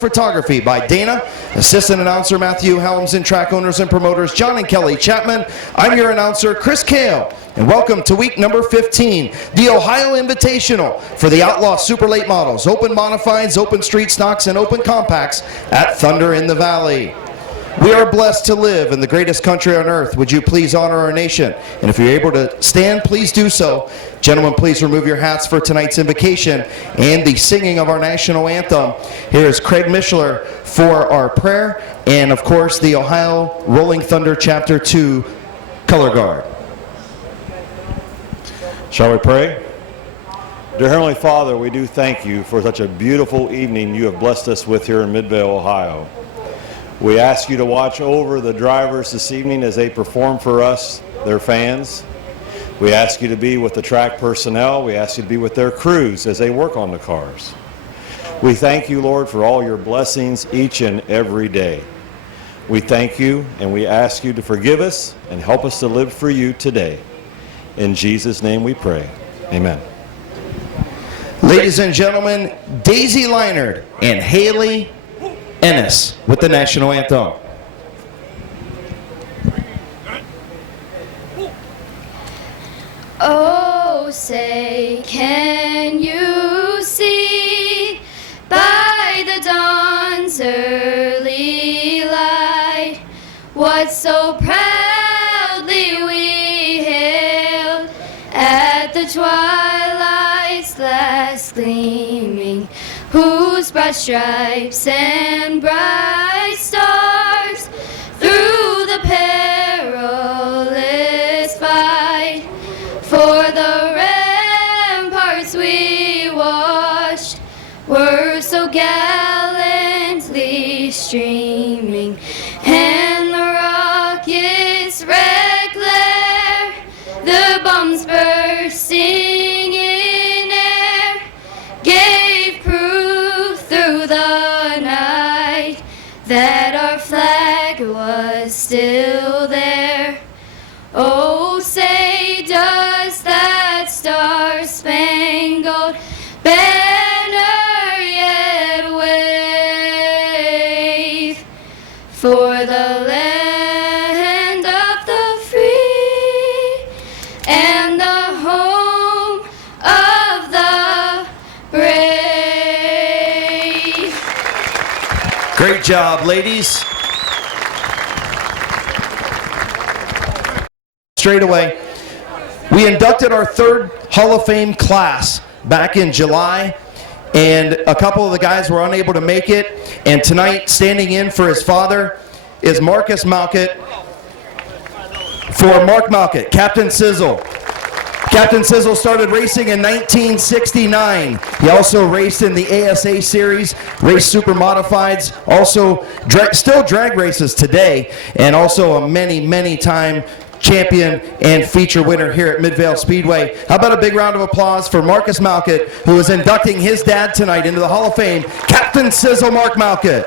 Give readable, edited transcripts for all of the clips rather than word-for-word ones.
Photography by Dana, assistant announcer Matthew Helms, and track owners and promoters John and Kelly Chapman. I'm your announcer Chris Kale, and welcome to week number 15, the Ohio Invitational for the Outlaw Super Late Models, Open Modifieds, Open Street Stocks, and Open Compacts at Thunder in the Valley. We are blessed to live in the greatest country on earth. Would you please honor our nation? And if you're able to stand, please do so. Gentlemen, please remove your hats for tonight's invocation and the singing of our national anthem. Here is Craig Mishler for our prayer, and of course the Ohio Rolling Thunder Chapter 2 Color Guard. Shall we pray? Dear Heavenly Father, we do thank you for such a beautiful evening you have blessed us with here in Midvale, Ohio. We ask you to watch over the drivers this evening as they perform for us, their fans. We ask you to be with the track personnel. We ask you to be with their crews as they work on the cars. We thank you, Lord, for all your blessings each and every day. We thank you and we ask you to forgive us and help us to live for you today. In Jesus' name we pray. Amen. Ladies and gentlemen, Daisy Leinard and Haley Ennis with the national anthem. Oh, say, can you see by the dawn's early light what so proudly we hailed at the twilight's last gleaming, whose broad stripes and bright stars through the perilous fight for the ramparts we watched were so gallantly streaming, and the rocket's red glare, the bombs bursting in air, gave proof through the night that our flag was still there. Oh, say, does that star-spangled banner yet wave for the land of the free and the home of the brave? Great job, ladies. Straight away, we inducted our third Hall of Fame class back in July, and a couple of the guys were unable to make it, and tonight standing in for his father is Marcus Malkett. For Mark Malkett, Captain Sizzle. Captain Sizzle started racing in 1969. He also raced in the ASA series, raced super modifieds, also still drag races today, and also a many time champion and feature winner here at Midvale Speedway. How about a big round of applause for Marcus Malkett, who is inducting his dad tonight into the Hall of Fame, Captain Sizzle Mark Malkett.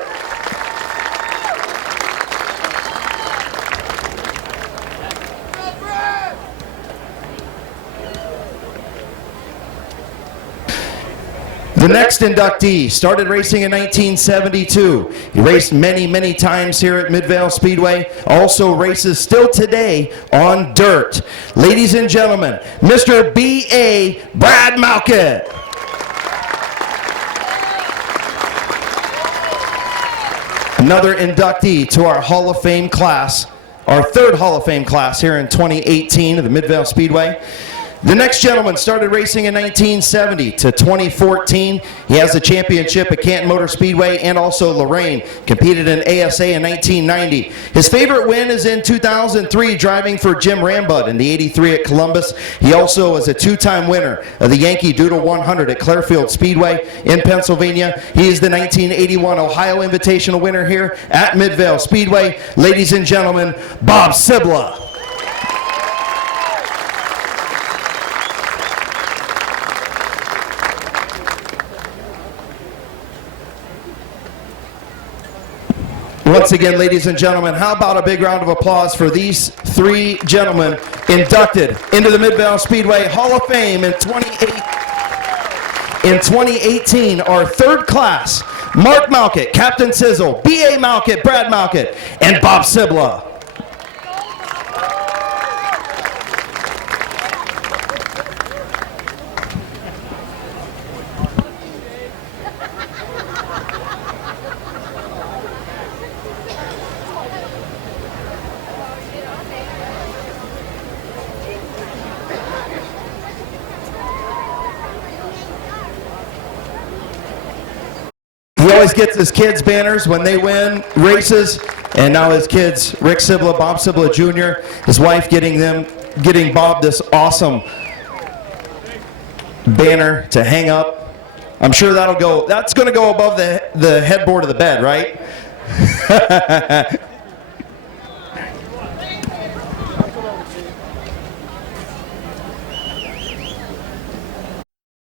The next inductee started racing in 1972. He raced many times here at Midvale Speedway. Also races still today on dirt. Ladies and gentlemen, Mr. B.A. Brad Malkett. Another inductee to our Hall of Fame class, our third Hall of Fame class here in 2018 of the Midvale Speedway. The next gentleman started racing in 1970 to 2014. He has the championship at Canton Motor Speedway and also Lorraine. Competed in ASA in 1990. His favorite win is in 2003, driving for Jim Rambud in the 83 at Columbus. He also is a two-time winner of the Yankee Doodle 100 at Clairfield Speedway in Pennsylvania. He is the 1981 Ohio Invitational winner here at Midvale Speedway. Ladies and gentlemen, Bob Sibla. Once again, ladies and gentlemen, how about a big round of applause for these three gentlemen inducted into the Midvale Speedway Hall of Fame in 2018, our third class Mark Malkett, Captain Sizzle, B.A. Malkett, Brad Malkett, and Bob Sibla. He always gets his kids' banners when they win races, and now his kids, Rick Sibla, Bob Sibla Jr., his wife getting Bob this awesome banner to hang up. I'm sure that's going to go above the headboard of the bed, right?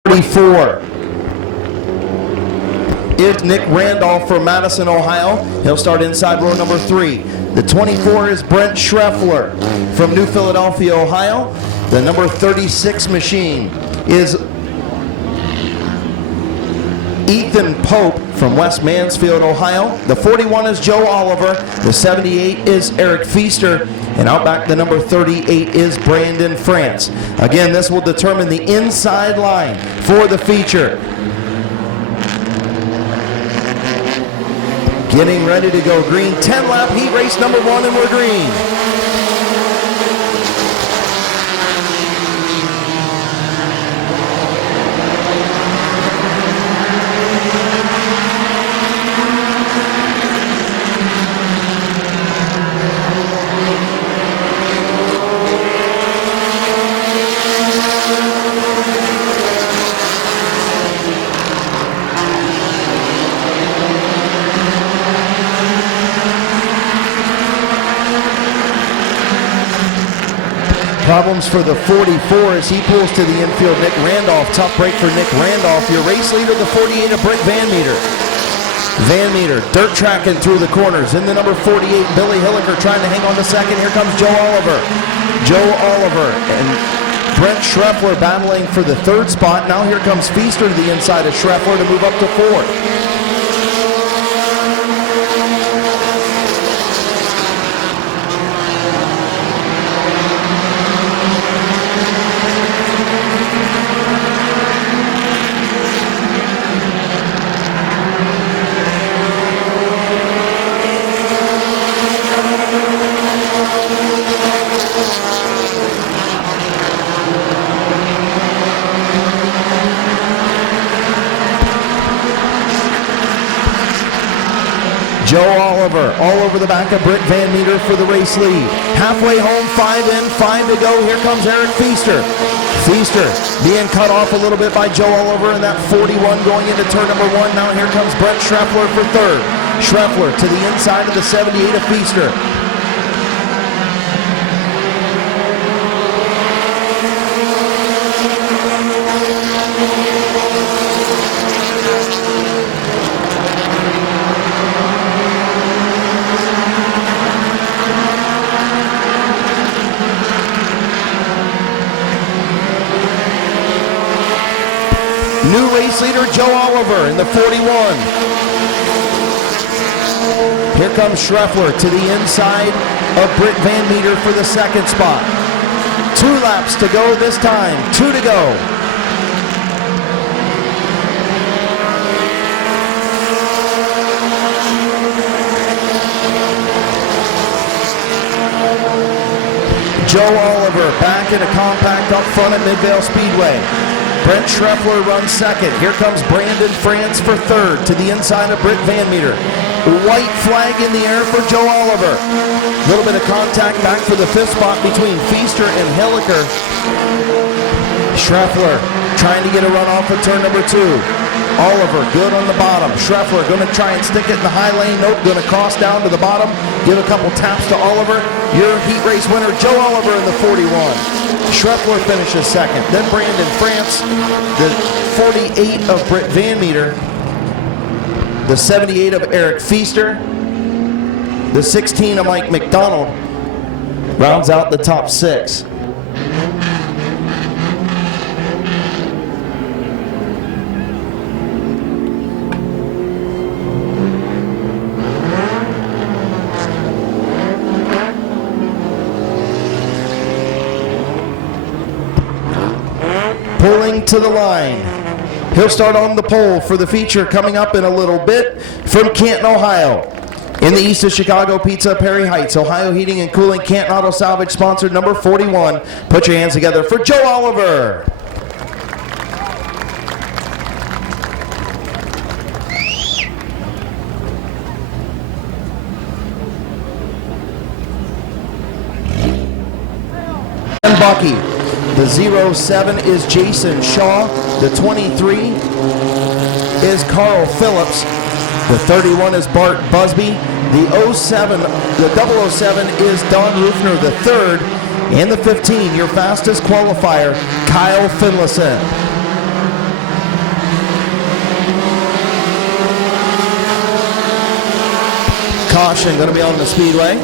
44 is Nick Randolph from Madison, Ohio. He'll start inside row number 3. The 24 is Brent Schreffler from New Philadelphia, Ohio. The number 36 machine is Ethan Pope from West Mansfield, Ohio. The 41 is Joe Oliver. The 78 is Eric Feaster. And out back, the number 38 is Brandon France. Again, this will determine the inside line for the feature. Getting ready to go green. 10-lap heat race number 1, and we're green. Problems for the 44 as he pulls to the infield. Nick Randolph, tough break for Nick Randolph. Your race leader, the 48 of Britt Van Meter. Van Meter, dirt tracking through the corners. In the number 48, Billy Hilliker trying to hang on to second. Here comes Joe Oliver. Joe Oliver and Brent Schreffler battling for the 3rd spot. Now here comes Feaster to the inside of Schreffler to move up to 4th. Joe Oliver all over the back of Britt Van Meter for the race lead. Halfway home, 5 in, 5 to go. Here comes Eric Feaster. Feaster being cut off a little bit by Joe Oliver in that 41 going into turn number 1. Now here comes Brent Schreffler for 3rd. Schreffler to the inside of the 78 of Feaster. New race leader Joe Oliver in the 41. Here comes Schreffler to the inside of Britt Van Meter for the 2nd spot. 2 laps to go this time, 2 to go. Joe Oliver back in a compact up front at Midvale Speedway. Brent Schreffler runs 2nd. Here comes Brandon France for 3rd to the inside of Britt Van Meter. White flag in the air for Joe Oliver. A little bit of contact back for the 5th spot between Feaster and Hilliker. Schreffler trying to get a run off of turn number 2. Oliver good on the bottom. Schreffler going to try and stick it in the high lane. Nope, going to cross down to the bottom. Give a couple taps to Oliver. Your heat race winner, Joe Oliver in the 41. Schreffler finishes 2nd. Then Brandon France, the 48 of Britt Van Meter, the 78 of Eric Feaster, the 16 of Mike McDonald rounds out the top 6. to the line. He'll start on the pole for the feature coming up in a little bit from Canton, Ohio. In the east of Chicago, Pizza, Perry Heights, Ohio Heating and Cooling, Canton Auto Salvage, sponsored number 41. Put your hands together for Joe Oliver. And Bucky. The 07 is Jason Shaw. The 23 is Carl Phillips. The 31 is Bart Busby. The 07 is Don Rufner, the third. And the 15, your fastest qualifier, Kyle Finlayson. Caution going to be on the speedway.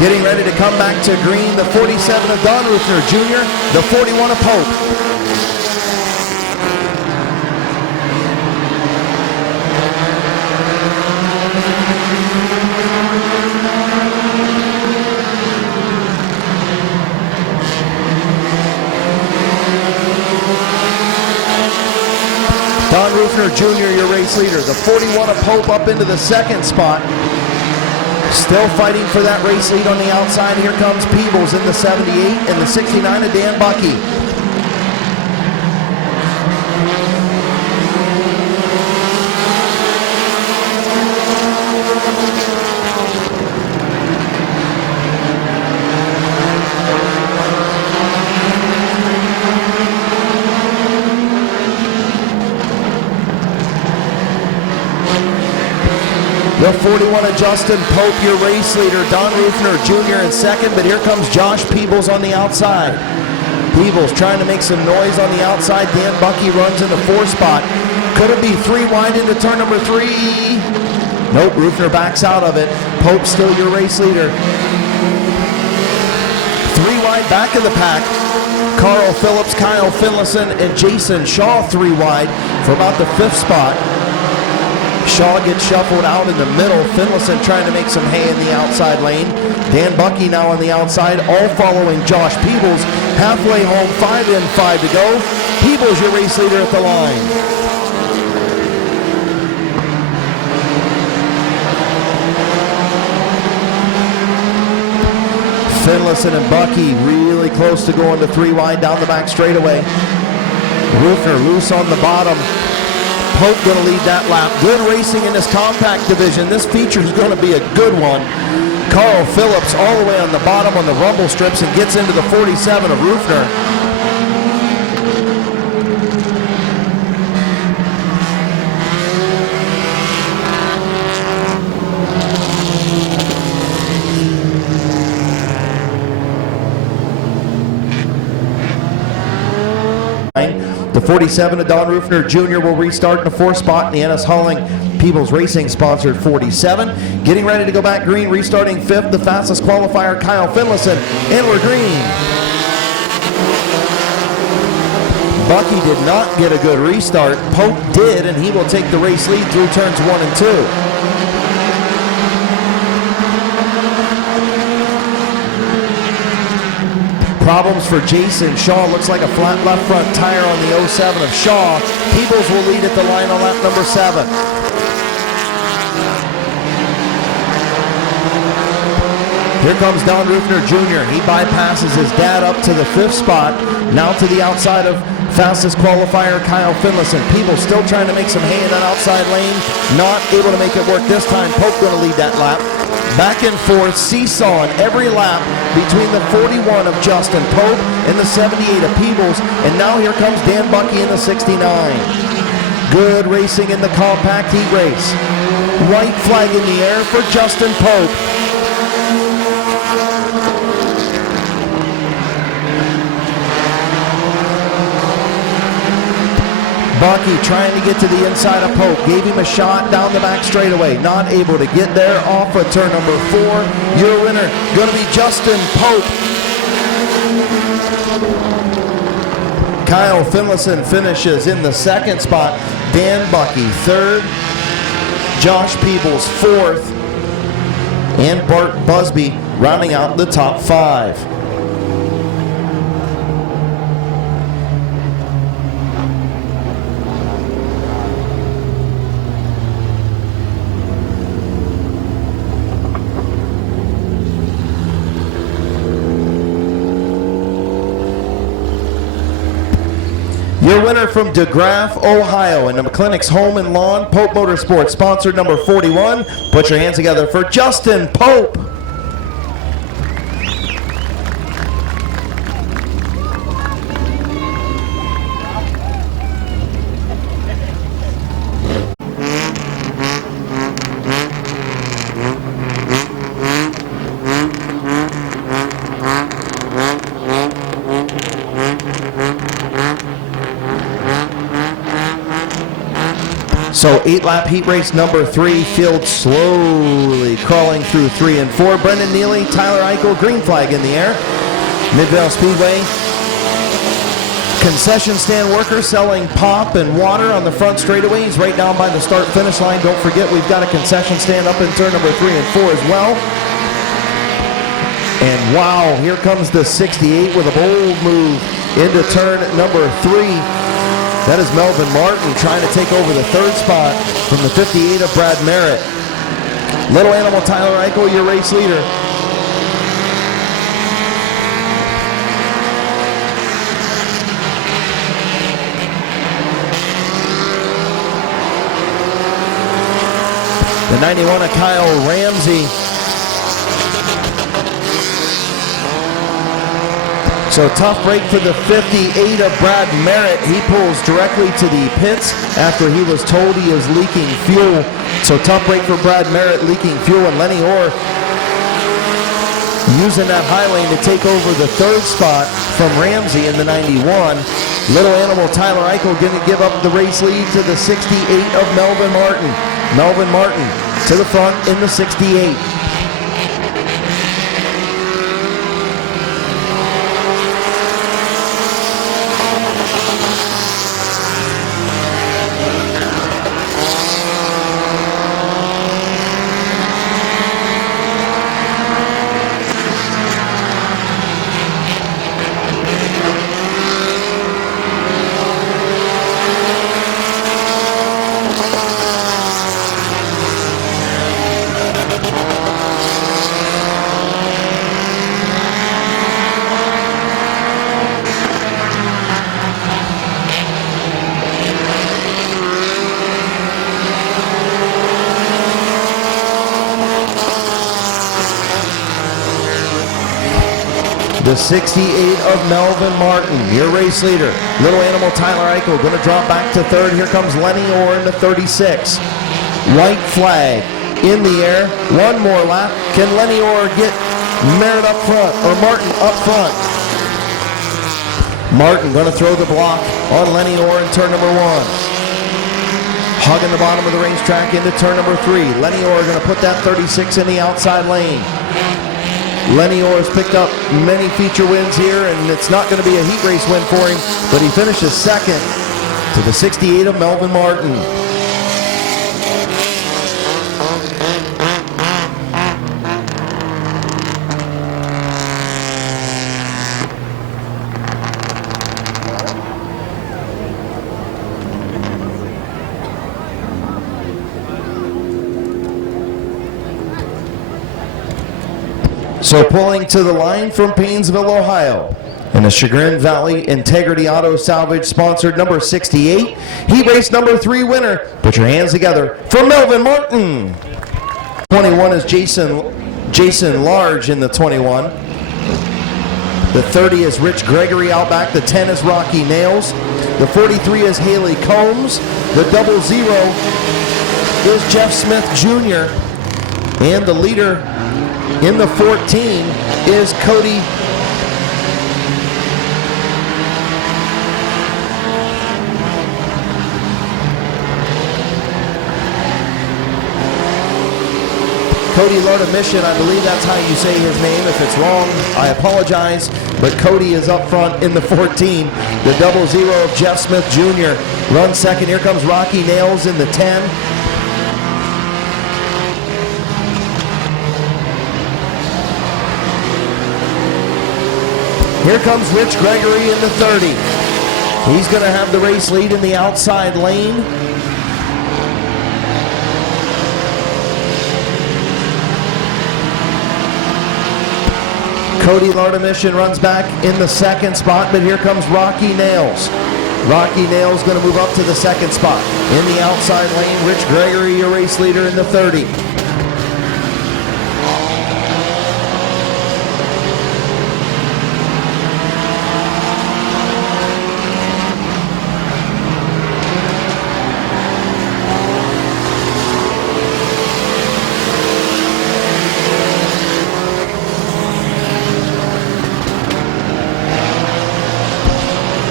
Getting ready to come back to green, the 47 of Don Rufner Jr., the 41 of Pope. Don Rufner Jr., your race leader. The 41 of Pope up into the second spot. Still fighting for that race lead on the outside. Here comes Peebles in the 78 and the 69 of Dan Bucky. The 41 of Justin Pope, your race leader. Don Rufner Jr. in second, but here comes Josh Peebles on the outside. Peebles trying to make some noise on the outside. Dan Bucky runs in the 4 spot. Could it be 3 wide into turn number 3? Nope, Rufner backs out of it. Pope still your race leader. 3 wide back of the pack. Carl Phillips, Kyle Finlayson, and Jason Shaw 3 wide for about the 5th spot. Shaw gets shuffled out in the middle. Finlayson trying to make some hay in the outside lane. Dan Bucky now on the outside, all following Josh Peebles. Halfway home, 5 in, 5 to go. Peebles your race leader at the line. Finlayson and Bucky really close to going to 3 wide down the back straightaway. Rufner loose on the bottom. Pope going to lead that lap. Good racing in this compact division. This feature is going to be a good one. Carl Phillips all the way on the bottom on the rumble strips and gets into the 47 of Rufner. The 47 of Don Rufner Jr. will restart in the 4th spot in the Ennis Hauling Peebles Racing sponsored 47. Getting ready to go back green, restarting 5th, the fastest qualifier, Kyle Finlayson, and we're green. Bucky did not get a good restart. Pope did, and he will take the race lead through turns 1 and 2. Problems for Jason Shaw. Looks like a flat left front tire on the 07 of Shaw. Peebles will lead at the line on lap number 7. Here comes Don Rufner Jr. He bypasses his dad up to the 5th spot. Now to the outside of fastest qualifier Kyle Finlayson. Peebles still trying to make some hay in that outside lane. Not able to make it work this time. Pope going to lead that lap. Back and forth, seesawing every lap between the 41 of Justin Pope and the 78 of Peebles. And now here comes Dan Bucky in the 69. Good racing in the compact heat race. White flag in the air for Justin Pope. Bucky trying to get to the inside of Pope. Gave him a shot down the back straightaway. Not able to get there off of turn number 4. Your winner going to be Justin Pope. Kyle Finlayson finishes in the 2nd spot. Dan Bucky 3rd. Josh Peebles 4th. And Bart Busby rounding out the top 5. Your winner from DeGraff, Ohio, in the McClintock's Home and Lawn, Pope Motorsports, sponsored number 41. Put your hands together for Justin Pope. So 8-lap heat race number 3, field slowly crawling through 3 and 4. Brendan Neely, Tyler Eichel, green flag in the air. Midvale Speedway. Concession stand worker selling pop and water on the front straightaways right down by the start-finish line. Don't forget we've got a concession stand up in turn number 3 and 4 as well. And wow, here comes the 68 with a bold move into turn number 3. That is Melvin Martin trying to take over the 3rd spot from the 58 of Brad Merritt. Little Animal Tyler Eichel, your race leader. The 91 of Kyle Ramsey. So tough break for the 58 of Brad Merritt. He pulls directly to the pits after he was told he is leaking fuel. So tough break for Brad Merritt, leaking fuel, and Lenny Orr using that high lane to take over the 3rd spot from Ramsey in the 91. Little Animal Tyler Eichel going to give up the race lead to the 68 of Melvin Martin. Melvin Martin to the front in the 68. The 68 of Melvin Martin, your race leader. Little Animal Tyler Eichel going to drop back to 3rd. Here comes Lenny Orr in the 36. White flag in the air. One more lap. Can Lenny Orr get Merritt up front or Martin up front? Martin going to throw the block on Lenny Orr in turn number 1. Hugging the bottom of the racetrack into turn number 3. Lenny Orr going to put that 36 in the outside lane. Lenny Orr has picked up many feature wins here, and it's not going to be a heat race win for him, but he finishes 2nd to the 68 of Melvin Martin. So pulling to the line from Paynesville, Ohio, in the Chagrin Valley Integrity Auto Salvage, sponsored number 68, heat race number 3 winner. Put your hands together for Melvin Martin. 21 is Jason Jason Large in the 21. The 30 is Rich Gregory out back. The 10 is Rocky Nails. The 43 is Haley Combs. The 00 is Jeff Smith Jr. And the leader in the 14 is Cody. Cody Mission, I believe that's how you say his name. If it's wrong, I apologize. But Cody is up front in the 14. The 00 of Jeff Smith Jr. runs second. Here comes Rocky Nails in the 10. Here comes Rich Gregory in the 30. He's going to have the race lead in the outside lane. Cody Mission runs back in the second spot, but here comes Rocky Nails. Rocky Nails going to move up to the second spot. In the outside lane, Rich Gregory, your race leader in the 30.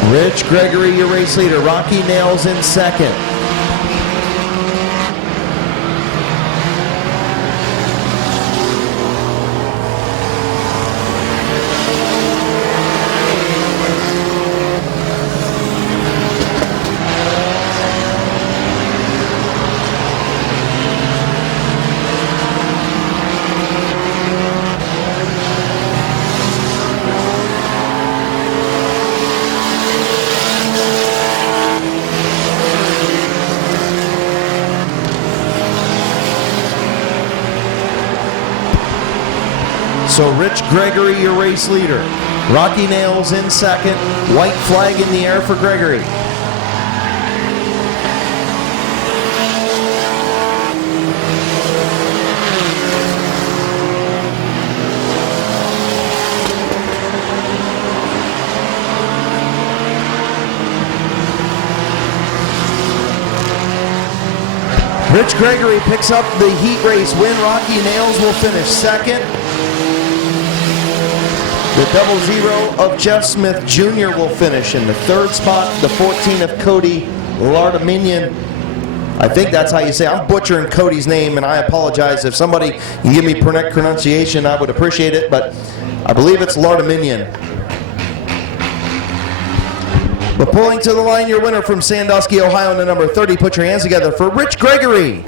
Rich Gregory, your race leader. Rocky Nails in second. So Rich Gregory, your race leader. Rocky Nails in second. White flag in the air for Gregory. Rich Gregory picks up the heat race win. Rocky Nails will finish second. The 00 of Jeff Smith Jr. will finish in the third spot. The 14 of Cody Lardaminian. I think that's how you say it. I'm butchering Cody's name, and I apologize. If somebody can give me correct pronunciation, I would appreciate it, but I believe it's Lardaminian. But pulling to the line, your winner from Sandusky, Ohio, in the number 30. Put your hands together for Rich Gregory.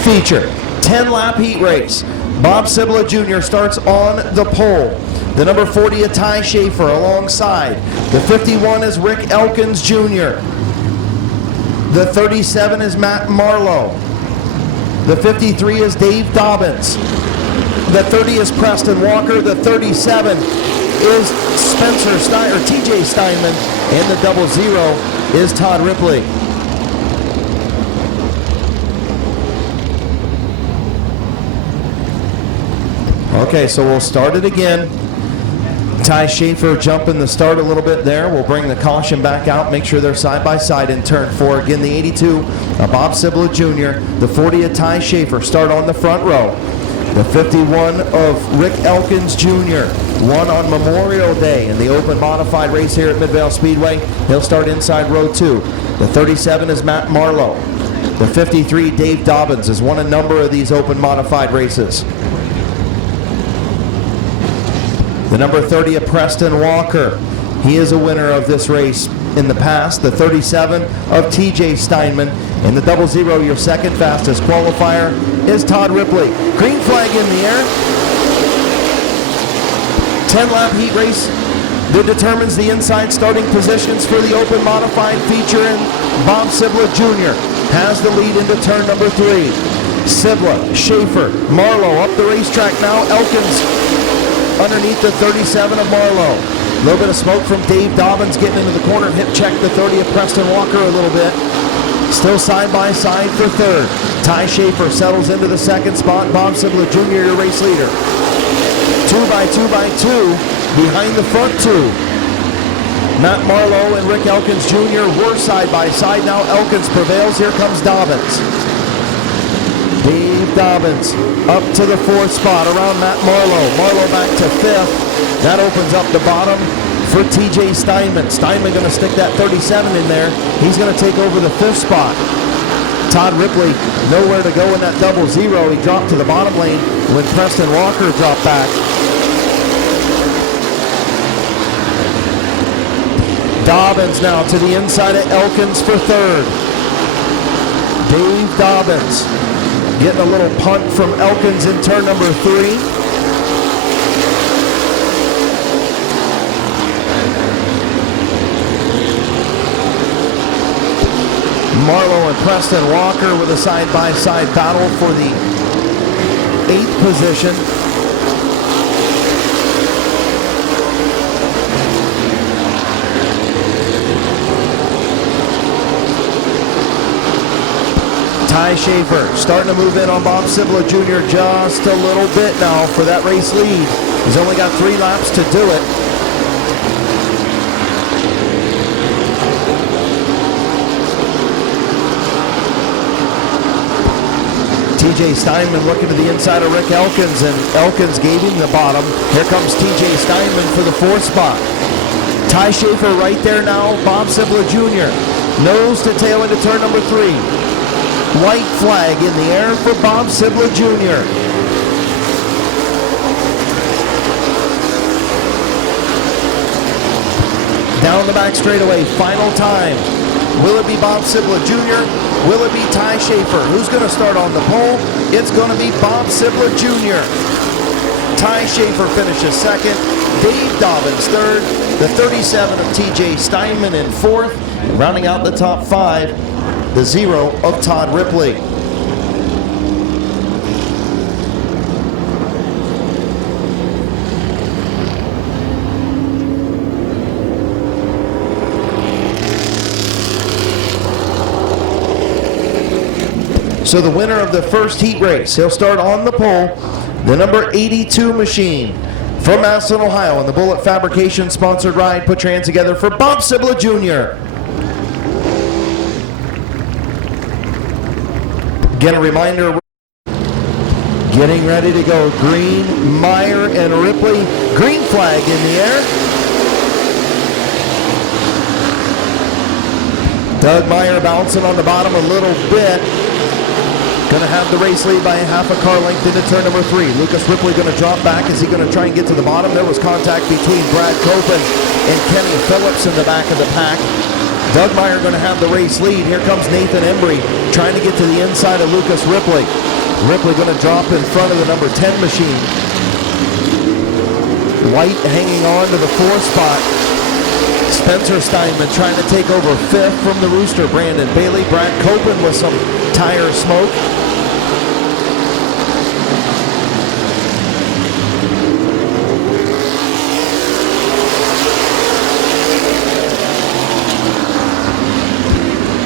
Feature, 10-lap heat race. Bob Sibla Jr. starts on the pole. The number 40 is Ty Schaefer alongside. The 51 is Rick Elkins Jr. The 37 is Matt Marlowe. The 53 is Dave Dobbins. The 30 is Preston Walker. The 37 is Spencer Stein, or TJ Steinman. And the 00 is Todd Ripley. Okay, so we'll start it again. Ty Schaefer jumping the start a little bit there. We'll bring the caution back out, make sure they're side by side in turn 4. Again, the 82 of Bob Sibla Jr., the 40 of Ty Schaefer start on the front row. The 51 of Rick Elkins Jr., won on Memorial Day in the open modified race here at Midvale Speedway. He'll start inside row 2. The 37 is Matt Marlowe. The 53, Dave Dobbins, has won a number of these open modified races. The number 30 of Preston Walker. He is a winner of this race in the past. The 37 of TJ Steinman. And the 00, your second fastest qualifier, is Todd Ripley. Green flag in the air. 10-lap heat race that determines the inside starting positions for the open modified feature, and Bob Sibla Jr. has the lead into turn number 3. Sibla, Schaefer, Marlowe up the racetrack now. Elkins underneath the 37 of Marlowe. A little bit of smoke from Dave Dobbins getting into the corner and hip check the 30 of Preston Walker a little bit. Still side by side for third. Ty Schaefer settles into the second spot. Bob Sibla Jr., your race leader. 2 by 2 by 2 behind the front two. Matt Marlowe and Rick Elkins Jr. were side by side. Now Elkins prevails. Here comes Dobbins. Dave Dobbins up to the fourth spot around Matt Marlowe. Marlowe back to fifth. That opens up the bottom for TJ Steinman. Steinman going to stick that 37 in there. He's going to take over the fifth spot. Todd Ripley nowhere to go in that double zero. He dropped to the bottom lane when Preston Walker dropped back. Dobbins now to the inside of Elkins for third. Dave Dobbins getting a little punt from Elkins in turn number 3. Marlowe and Preston Walker with a side-by-side battle for the 8th position. Ty Schaefer starting to move in on Bob Sibla Jr. just a little bit now for that race lead. He's only got 3 laps to do it. TJ Steinman looking to the inside of Rick Elkins, and Elkins gave him the bottom. Here comes TJ Steinman for the 4th spot. Ty Schaefer right there now. Bob Sibla Jr. nose to tail into turn number 3. White flag in the air for Bob Sibla Jr. Down the back straightaway, final time. Will it be Bob Sibla Jr.? Will it be Ty Schaefer? Who's going to start on the pole? It's going to be Bob Sibla Jr. Ty Schaefer finishes second. Dave Dobbins third. The 37 of TJ Steinman in fourth. Rounding out the top 5. The 0 of Todd Ripley. So the winner of the first heat race, he'll start on the pole, the number 82 machine from Massillon, Ohio, in the Bullet Fabrication sponsored ride. Put your hands together for Bob Sibla Jr. Again, a reminder, getting ready to go. Green, Meyer, and Ripley. Green flag in the air. Doug Meyer bouncing on the bottom a little bit. Going to have the race lead by a half a car length into turn number 3. Lucas Ripley going to drop back. Is he going to try and get to the bottom? There was contact between Brad Copen and Kenny Phillips in the back of the pack. Doug Meyer going to have the race lead. Here comes Nathan Embry trying to get to the inside of Lucas Ripley. Ripley going to drop in front of the number 10 machine. White hanging on to the 4th spot. Spencer Steinman trying to take over 5th from the Rooster. Brandon Bailey. Brad Copen with some tire smoke.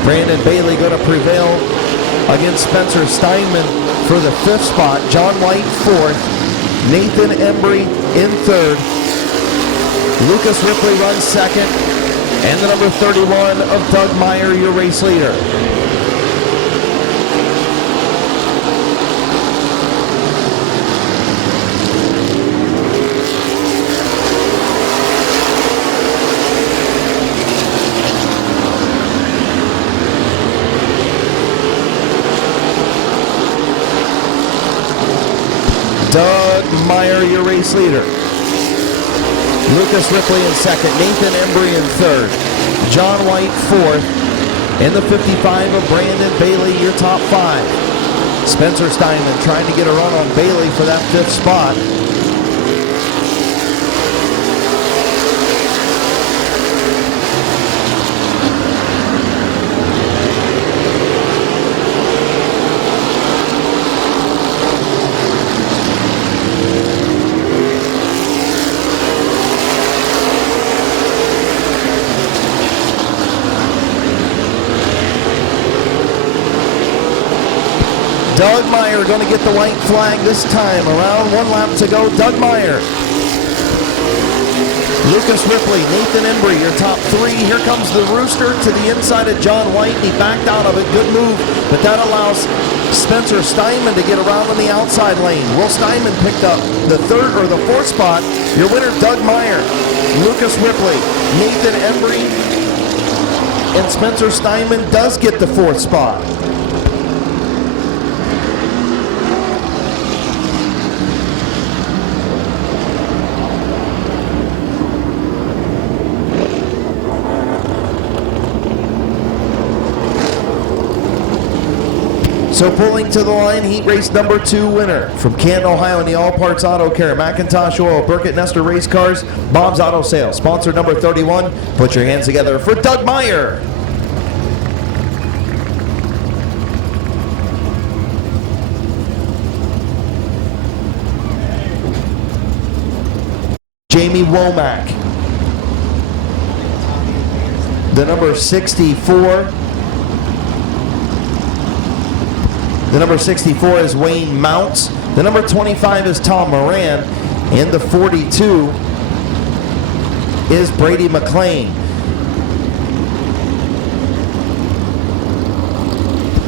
Brandon Bailey going to prevail against Spencer Steinman for the 5th spot. John White 4th. Nathan Embry in 3rd. Lucas Ripley runs 2nd. And the number 31 of Doug Meyer, your race leader. Doug Meyer, your race leader. Lucas Ripley in 2nd. Nathan Embry in 3rd. John White 4th. And the 55 of Brandon Bailey, your top 5. Spencer Steinman trying to get a run on Bailey for that 5th spot. Doug Meyer going to get the white flag this time. Around 1 lap to go. Doug Meyer. Lucas Ripley, Nathan Embry, your top 3. Here comes the Rooster to the inside of John White. He backed out of it. Good move, but that allows Spencer Steinman to get around on the outside lane. Will Steinman picked up the 3rd or the 4th spot. Your winner, Doug Meyer. Lucas Ripley, Nathan Embry, and Spencer Steinman does get the 4th spot. So pulling to the line, heat race number 2 winner from Canton, Ohio in the All Parts Auto Care, McIntosh Oil, Burkett Nestor Race Cars, Bob's Auto Sales. Sponsor number 31. Put your hands together for Doug Meyer. Jamie Womack. The number 64. The number 64 is Wayne Mounts. The number 25 is Tom Moran. And the 42 is Brady McLean.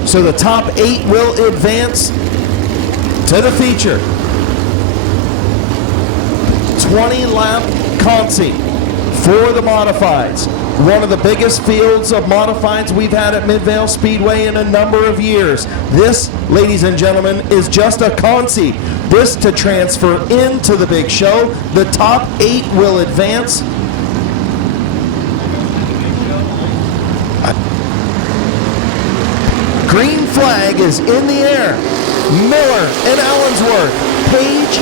So the top 8 will advance to the feature. 20-lap Consi for the modifieds. One of the biggest fields of modifieds we've had at Midvale Speedway in a number of years. This, ladies and gentlemen, is just a Consi. This to transfer into the big show. The top 8 will advance. Green flag is in the air. Miller and Allensworth, Page,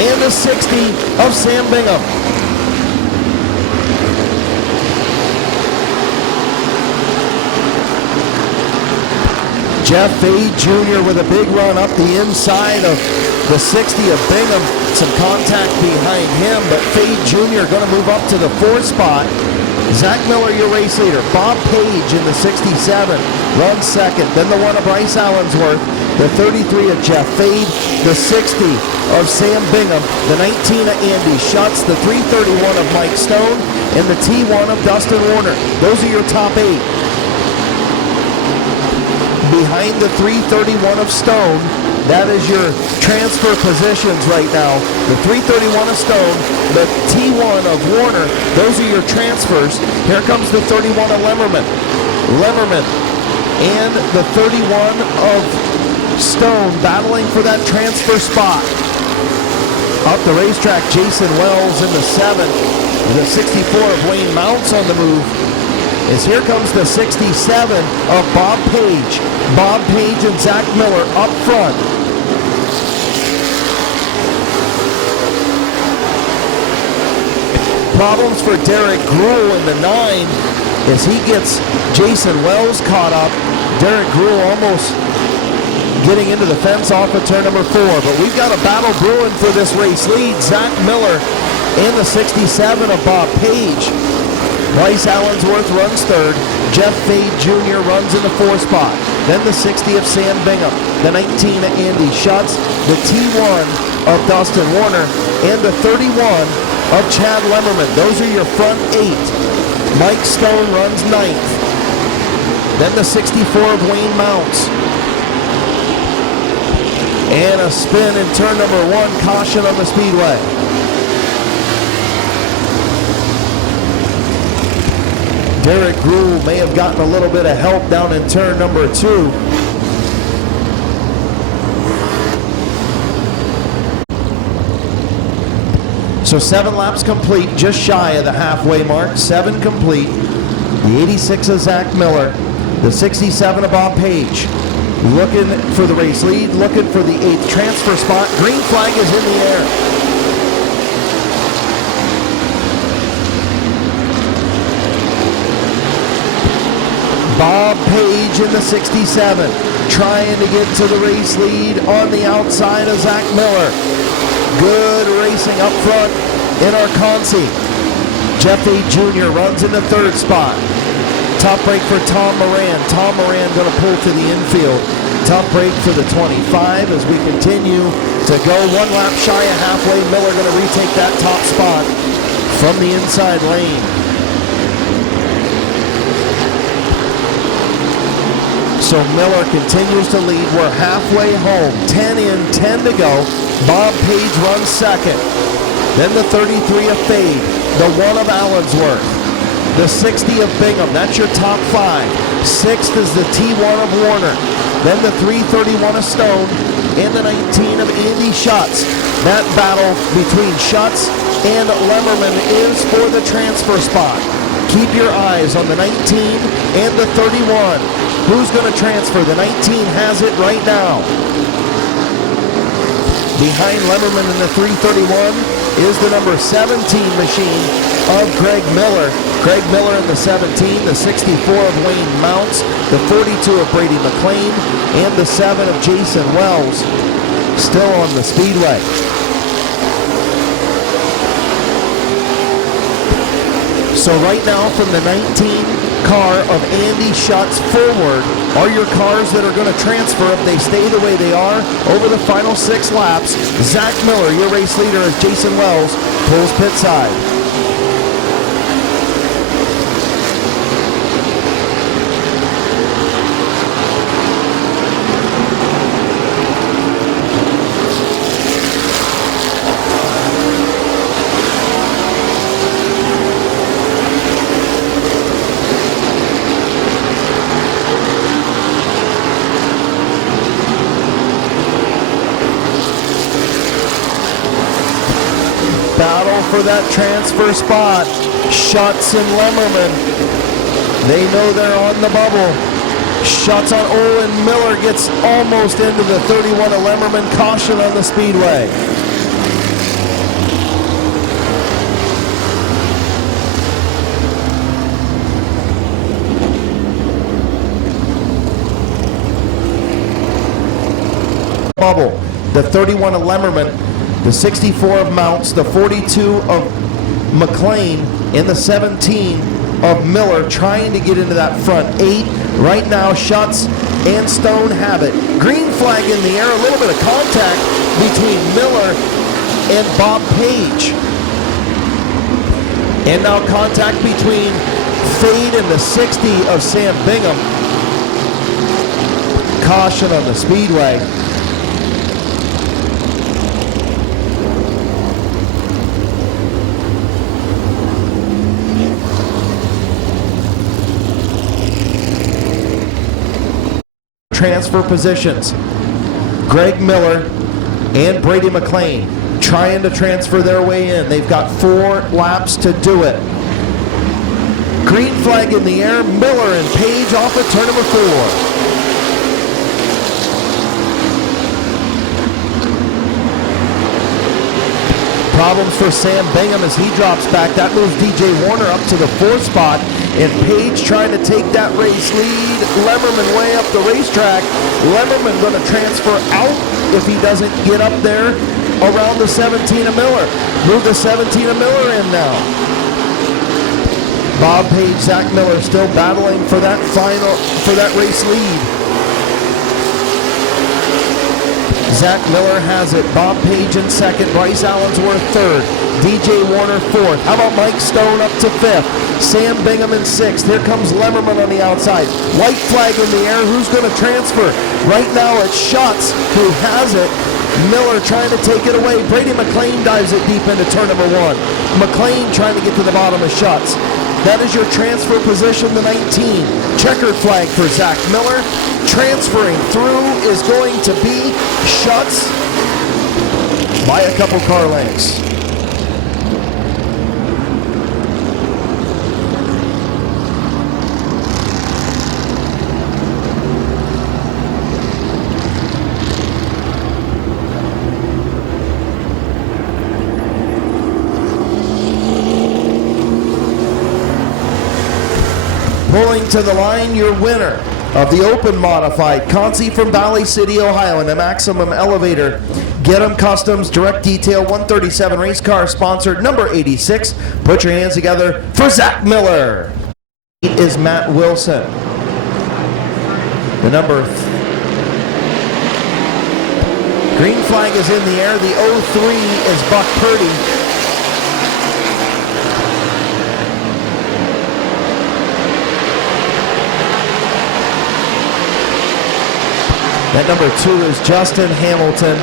and the 60 of Sam Bingham. Jeff Fade Jr. with a big run up the inside of the 60 of Bingham. Some contact behind him, but Fade Jr. going to move up to the 4th spot. Zach Miller, your race leader. Bob Page in the 67 runs 2nd. Then the 1 of Bryce Allensworth. The 33 of Jeff Fade. The 60 of Sam Bingham. The 19 of Andy Schutz. The 331 of Mike Stone. And the T1 of Dustin Warner. Those are your top 8. Behind the 331 of Stone, that is your transfer positions right now. The 331 of Stone, the T1 of Warner, those are your transfers. Here comes the 31 of Lemmerman. And the 31 of Stone battling for that transfer spot. Up the racetrack, Jason Wells in the 7. The 64 of Wayne Mounts on the move. As here comes the 67 of Bob Page. Bob Page and Zach Miller up front. Problems for Derek Gruhl in the 9 as he gets Jason Wells caught up. Derek Gruhl almost getting into the fence off of turn number 4. But we've got a battle brewing for this race lead. Zach Miller and the 67 of Bob Page. Bryce Allensworth runs 3rd. Jeff Fade Jr. runs in the 4th spot. Then the 60 of Sam Bingham. The 19 of Andy Schutz. The T1 of Dustin Warner. And the 31 of Chad Lemmerman. Those are your front 8. Mike Stone runs 9th. Then the 64 of Wayne Mounts. And a spin in turn number 1. Caution on the speedway. Derek Gruhl may have gotten a little bit of help down in turn number 2. So 7 laps complete, just shy of the halfway mark. 7 complete. The 86 of Zach Miller. The 67 of Bob Page. Looking for the race lead, looking for the 8th transfer spot. Green flag is in the air. Bob Page in the 67, trying to get to the race lead on the outside of Zach Miller. Good racing up front in our Consi. Jeff Fade Jr. runs in the 3rd spot. Top break for Tom Moran. Tom Moran going to pull to the infield. Tough break for the 25 as we continue to go 1 lap shy of halfway. Miller going to retake that top spot from the inside lane. So Miller continues to lead. We're halfway home. 10 in, 10 to go. Bob Page runs second. Then the 33 of Fade. The 1 of Allensworth. The 60 of Bingham. That's your top 5. 6th is the T1 of Warner. Then the 331 of Stone. And the 19 of Andy Schutz. That battle between Schutz and Lemmerman is for the transfer spot. Keep your eyes on the 19 and the 31. Who's going to transfer? The 19 has it right now. Behind Lemmerman in the 331 is the number 17 machine of Greg Miller. Greg Miller in the 17, the 64 of Wayne Mounts, the 42 of Brady McLean, and the 7 of Jason Wells. Still on the speedway. So right now from the 19 car of Andy Schutz forward are your cars that are going to transfer if they stay the way they are over the final 6 laps. Zach Miller, your race leader, as Jason Wells pulls pit side. Battle for that transfer spot. Schutz and Lemmerman. They know they're on the bubble. Schutz on Owen. Miller gets almost into the 31 of Lemmerman. Caution on the speedway. Bubble. The 31 of Lemmerman. The 64 of Mounts, the 42 of McLean, and the 17 of Miller trying to get into that front 8. Right now, Schutz and Stone have it. Green flag in the air, a little bit of contact between Miller and Bob Page. And now contact between Fade and the 60 of Sam Bingham. Caution on the speedway. Transfer positions. Greg Miller and Brady McLean trying to transfer their way in. They've got 4 laps to do it. Green flag in the air. Miller and Page off of turn number 4. Problems for Sam Bingham as he drops back. That moves DJ Warner up to the 4th spot. And Page trying to take that race lead. Lemmerman way up the racetrack. Lemmerman going to transfer out if he doesn't get up there around the 17 of Miller. Move the 17 of Miller in now. Bob Page, Zach Miller still battling for that race lead. Zach Miller has it. Bob Page in 2nd. Bryce Allensworth 3rd. DJ Warner 4th. How about Mike Stone up to 5th? Sam Bingham in 6th. Here comes Lemmerman on the outside. White flag in the air. Who's going to transfer? Right now it's Schutz who has it. Miller trying to take it away. Brady McLean dives it deep into turn number 1. McLean trying to get to the bottom of Schutz. That is your transfer position, the 19. Checkered flag for Zach Miller. Transferring through is going to be Schutz by a couple car lengths. Pulling to the line, your winner of the Open Modified, Consi from Valley City, Ohio, and the Maximum Elevator. Get 'em Customs, Direct Detail, 137 Race Car, sponsored number 86. Put your hands together for Zach Miller. Is Matt Wilson. The number Green flag is in the air. The 03 is Buck Purdy. That number 2 is Justin Hamilton.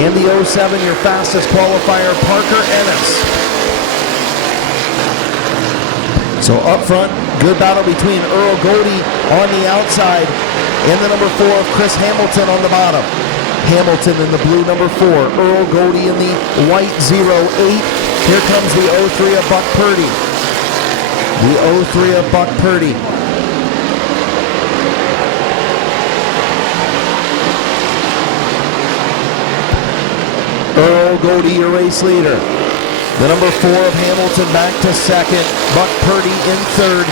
And the 07, your fastest qualifier, Parker Ennis. So up front, good battle between Earl Godey on the outside and the number 4 of Chris Hamilton on the bottom. Hamilton in the blue number 4, Earl Godey in the white 08. Here comes the 03 of Buck Purdy. The 03 of Buck Purdy. Earl Godey, your race leader. The number 4 of Hamilton back to second. Buck Purdy in third.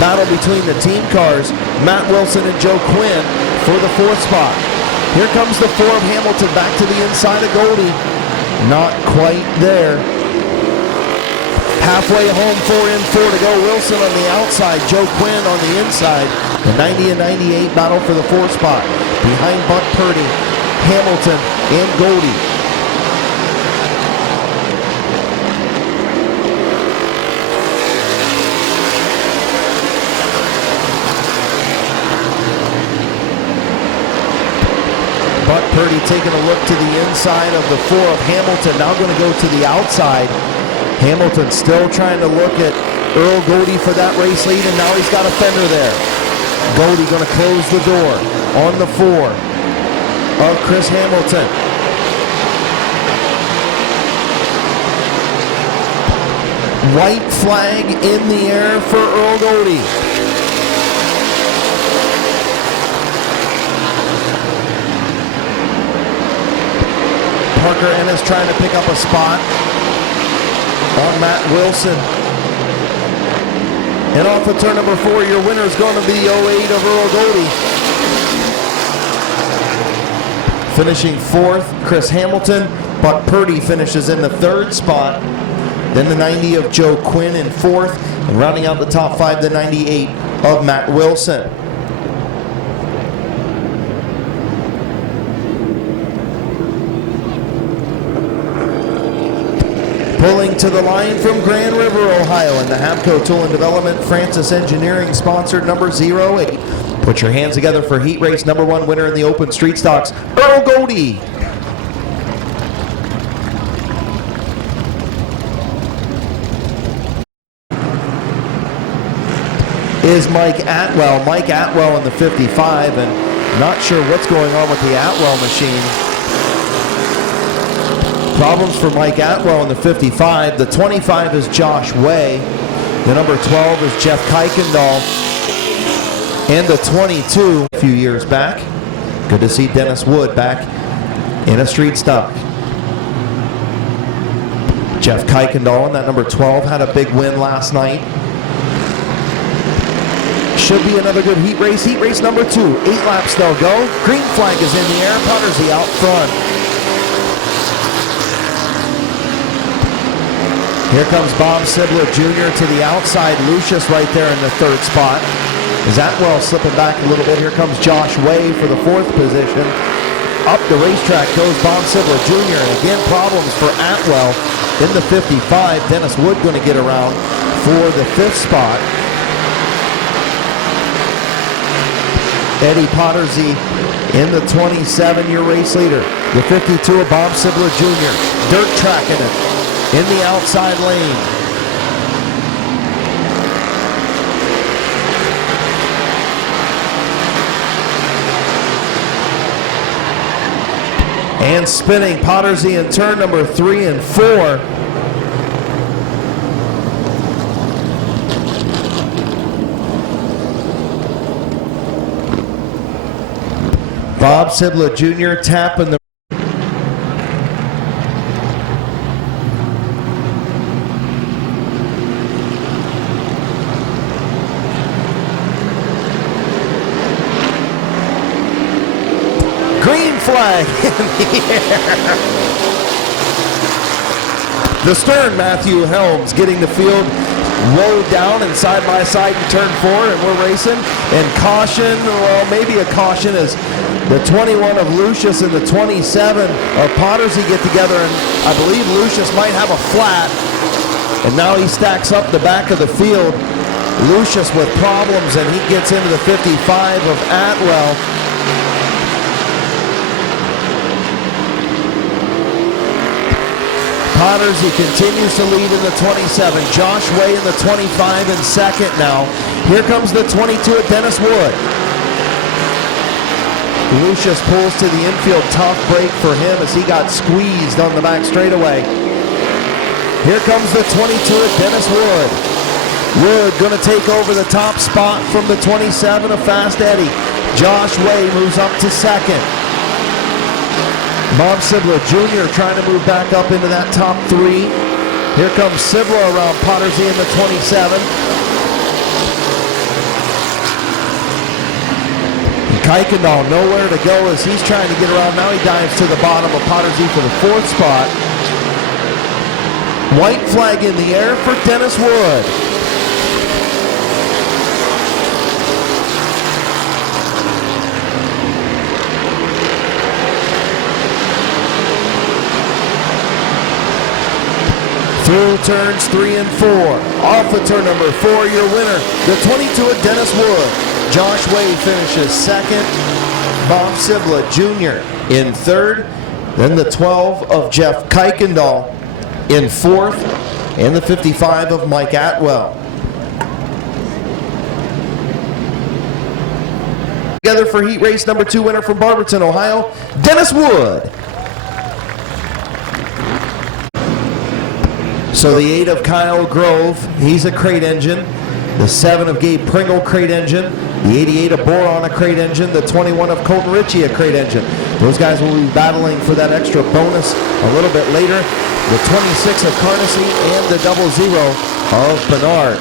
Battle between the team cars. Matt Wilson and Joe Quinn for the 4th spot. Here comes the 4 of Hamilton back to the inside of Godey. Not quite there. Halfway home, 4 in, 4 to go. Wilson on the outside. Joe Quinn on the inside. The 90 and 98 battle for the 4th spot. Behind Buck Purdy, Hamilton, and Godey. Buck Purdy taking a look to the inside of the 4 of Hamilton. Now going to go to the outside. Hamilton still trying to look at Earl Godey for that race lead, and now he's got a fender there. Godey going to close the door on the 4 of Chris Hamilton. White flag in the air for Earl Godey. Parker Ennis trying to pick up a spot on Matt Wilson. And off of turn number 4, your winner is going to be the 08 of Earl Godey. Finishing 4th, Chris Hamilton. Buck Purdy finishes in the 3rd spot. Then the 90 of Joe Quinn in 4th. And rounding out the top 5, the 98 of Matt Wilson. Pulling to the line from Grand River, Ohio, in the Habco Tool and Development Francis Engineering sponsored number 08. Put your hands together for heat race number 1 winner in the open street stocks, Earl Godey. Is Mike Atwell. Mike Atwell in the 55, and not sure what's going on with the Atwell machine. Problems for Mike Atwell in the 55. The 25 is Josh Way. The number 12 is Jeff Kuykendall. And the 22, a few years back. Good to see Dennis Wood back in a street stock. Jeff Kuykendall in that number 12 had a big win last night. Should be another good heat race. Heat race number 2. 8 laps they'll go. Green flag is in the air. Pottersy out front. Here comes Bob Sibler Jr. to the outside. Lucius right there in the 3rd spot. Is Atwell slipping back a little bit? Here comes Josh Way for the 4th position. Up the racetrack goes Bob Sibler Jr. And again, problems for Atwell in the 55. Dennis Wood going to get around for the 5th spot. Eddie Pottersy in the 27, your race leader. The 52 of Bob Sibler Jr. Dirt tracking it in the outside lane. And spinning Pottersy in turn number 3 and 4. Bob Sibler Jr. tapping the green flag in the air. The stern Matthew Helms getting the field low down and side by side in turn 4, and we're racing. And caution, well, maybe a caution as the 21 of Lucius and the 27 of Pottersy get together, and I believe Lucius might have a flat. And now he stacks up the back of the field. Lucius with problems, and he gets into the 55 of Atwell. Potters, he continues to lead in the 27. Josh Way in the 25 in second now. Here comes the 22 at Dennis Wood. Lucius pulls to the infield. Tough break for him as he got squeezed on the back straightaway. Here comes the 22 at Dennis Wood. Wood going to take over the top spot from the 27 of Fast Eddie. Josh Way moves up to second. Bob Sibler Jr. trying to move back up into that top 3. Here comes Sibler around Pottersy in the 27. Kuykendall nowhere to go as he's trying to get around. Now he dives to the bottom of Pottersy for the 4th spot. White flag in the air for Dennis Wood. Through turns 3 and 4. Off of turn number 4, your winner, the 22 of Dennis Wood. Josh Way finishes second. Bob Sibler Jr. in third. Then the 12 of Jeff Kuykendall in fourth. And the 55 of Mike Atwell. Together for heat race number 2 winner from Barberton, Ohio, Dennis Wood. So the 8 of Kyle Grove, he's a crate engine. The 7 of Gabe Pringle, crate engine. The 88 of Boron, a crate engine. The 21 of Colton Ritchie, a crate engine. Those guys will be battling for that extra bonus a little bit later. The 26 of Carnacy and the 00 of Bernard.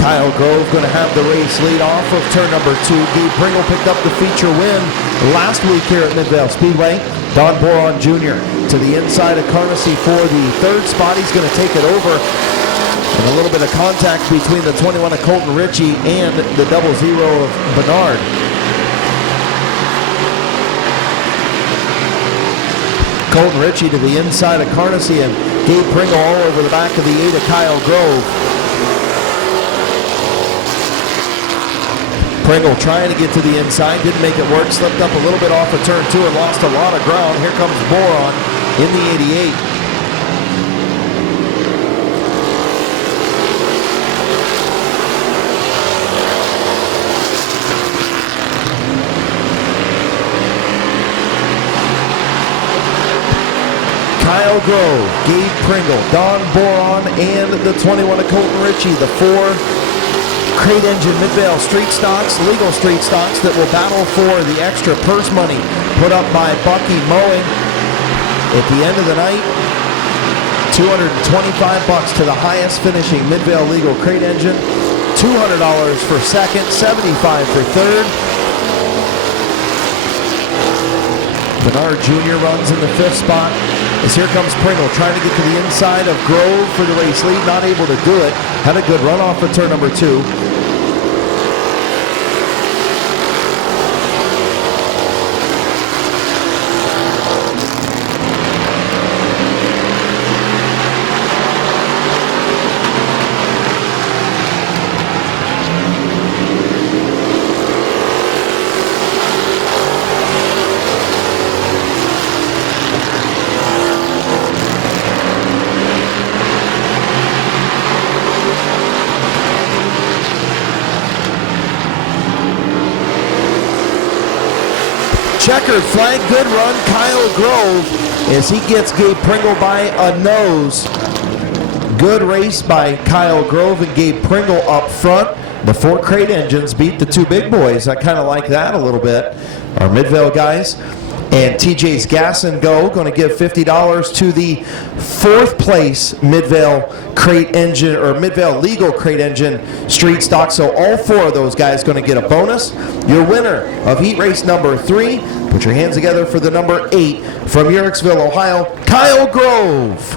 Kyle Grove going to have the race lead off of turn number 2. Gabe Pringle picked up the feature win last week here at Midvale Speedway. Don Boron Jr. to the inside of Carnacy for the 3rd spot. He's going to take it over. And a little bit of contact between the 21 of Colton Ritchie and the 00 of Bernard. Colton Ritchie to the inside of Carnacy and Gabe Pringle all over the back of the 8 of Kyle Grove. Pringle trying to get to the inside, didn't make it work, slipped up a little bit off of turn 2 and lost a lot of ground. Here comes Boron in the 88. Kyle Grove, Gabe Pringle, Don Boron, and the 21 of Colton Ritchie, the 4 crate engine Midvale street stocks, legal street stocks that will battle for the extra purse money put up by Bucky Mowing. At the end of the night, $225 to the highest finishing Midvale legal crate engine, $200 for second, $75 for third. Bernard Jr. runs in the 5th spot. As here comes Pringle trying to get to the inside of Grove for the race lead, not able to do it. Had a good run off for turn number 2. Checkered flag, good run, Kyle Grove, as he gets Gabe Pringle by a nose. Good race by Kyle Grove and Gabe Pringle up front. The 4 crate engines beat the 2 big boys. I kind of like that a little bit. Our Midvale guys. And TJ's Gas and Go going to give $50 to the 4th place Midvale crate engine or Midvale legal crate engine street stock. So all 4 of those guys going to get a bonus. Your winner of heat race number 3, put your hands together for the number 8 from Yorksville, Ohio, Kyle Grove.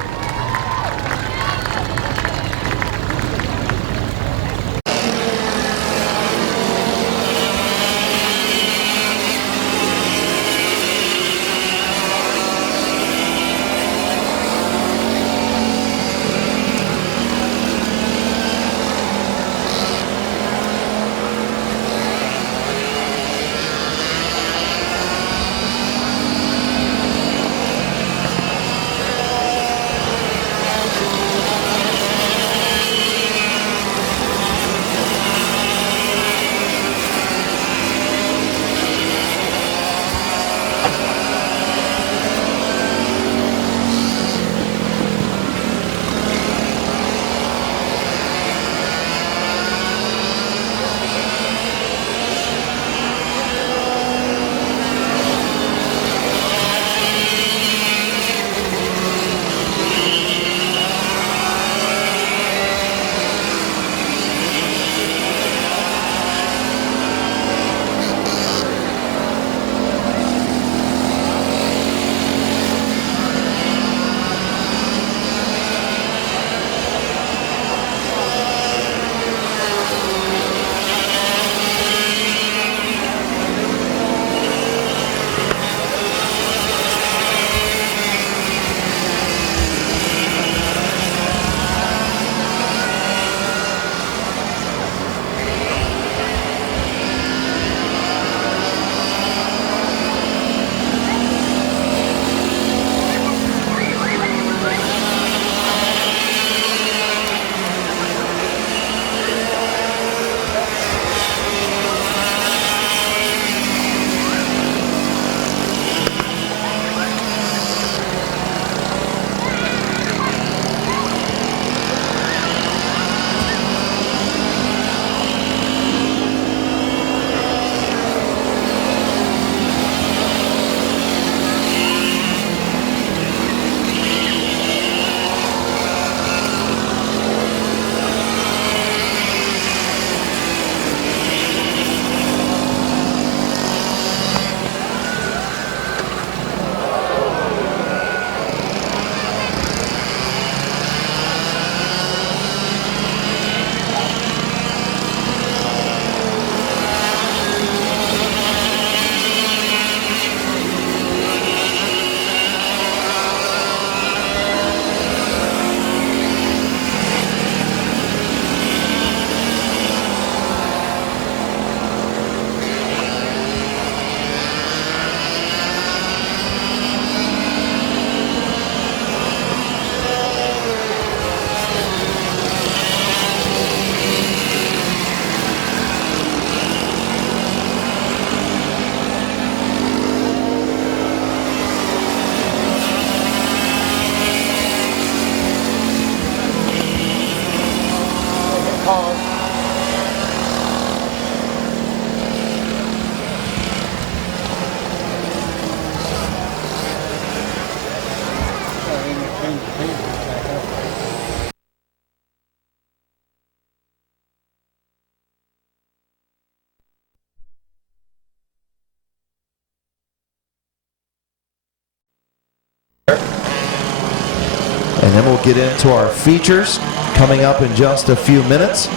And then we'll get into our features coming up in just a few minutes.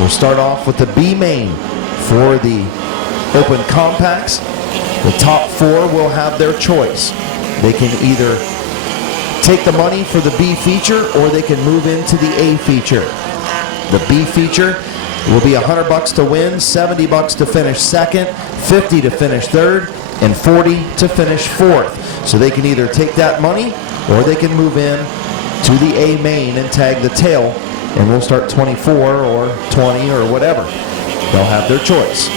We'll start off with the B main for the open compacts. The top 4 will have their choice. They can either take the money for the B feature or they can move into the A feature. The B feature will be $100 to win, $70 to finish second, $50 to finish third, and $40 to finish fourth. So they can either take that money or they can move in to the A main and tag the tail, and we'll start 24 or 20 or whatever. They'll have their choice.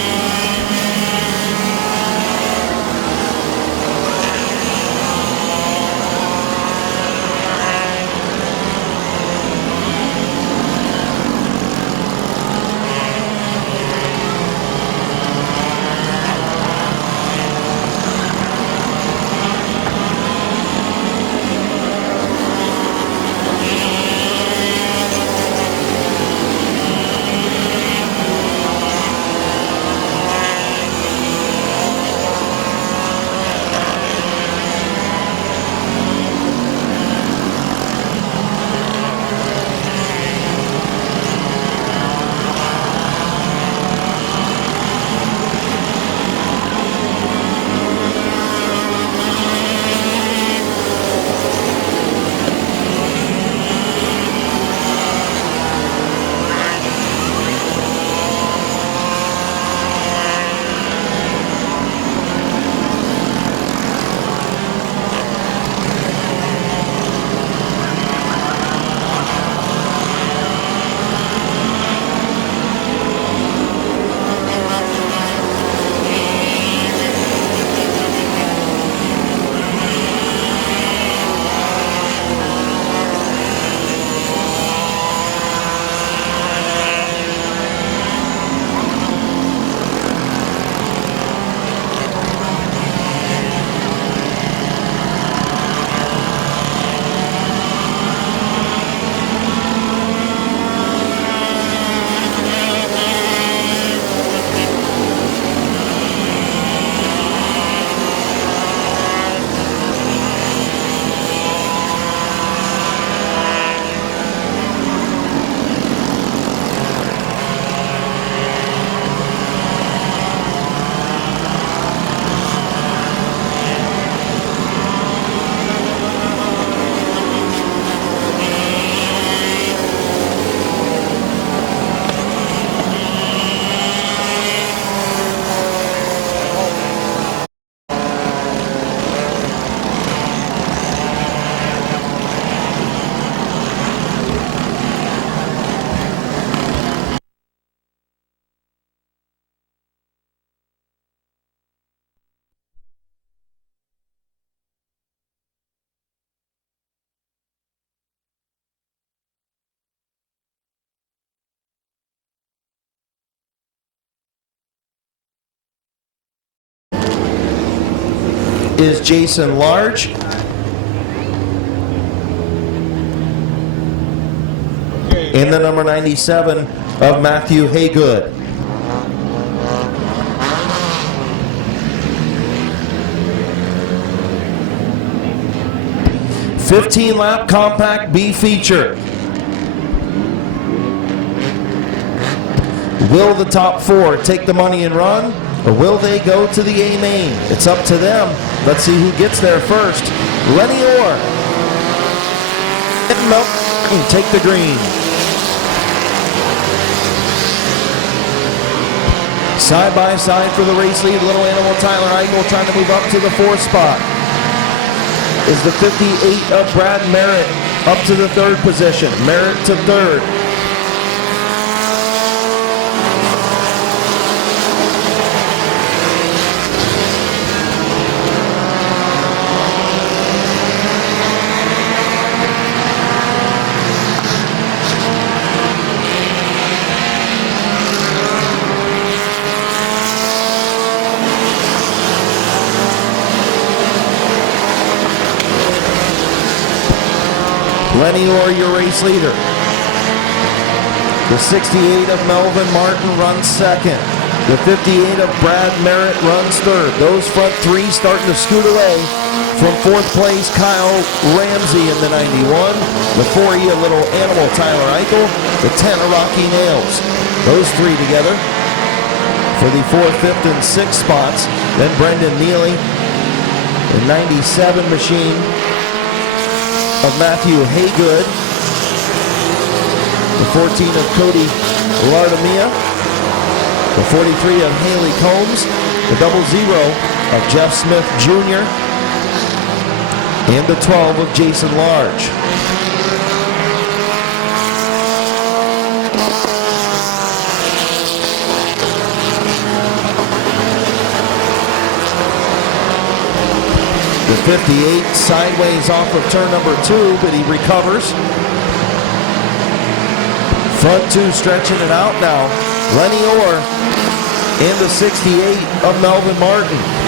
Is Jason Large. In the number 97 of Matthew Haygood. "15-lap compact B feature. Will the top 4 take the money and run, or will they go to the A main? It's up to them. Let's see who gets there first. Lenny Orr. Take the green. Side by side for the race lead, Little Animal Tyler Eichel trying to move up to the 4th spot. Is the 58 of Brad Merritt up to the 3rd position. Merritt to 3rd. Lenny Orr, your race leader. The 68 of Melvin Martin runs second. The 58 of Brad Merritt runs third. Those front three starting to scoot away. From fourth place, Kyle Ramsey in the 91. The 4E, a little animal, Tyler Eichel. The 10 of Rocky Nails. Those three together for the 4th, 5th, and 6th spots. Then Brendan Neely, the 97 machine of Matthew Haygood. The 14 of Cody Lardamia. The 43 of Haley Combs. The 00 of Jeff Smith Jr. And the 12 of Jason Large. The 58 sideways off of turn number 2, but he recovers. Front two stretching it out now. Lenny Orr and the 68 of Melvin Martin.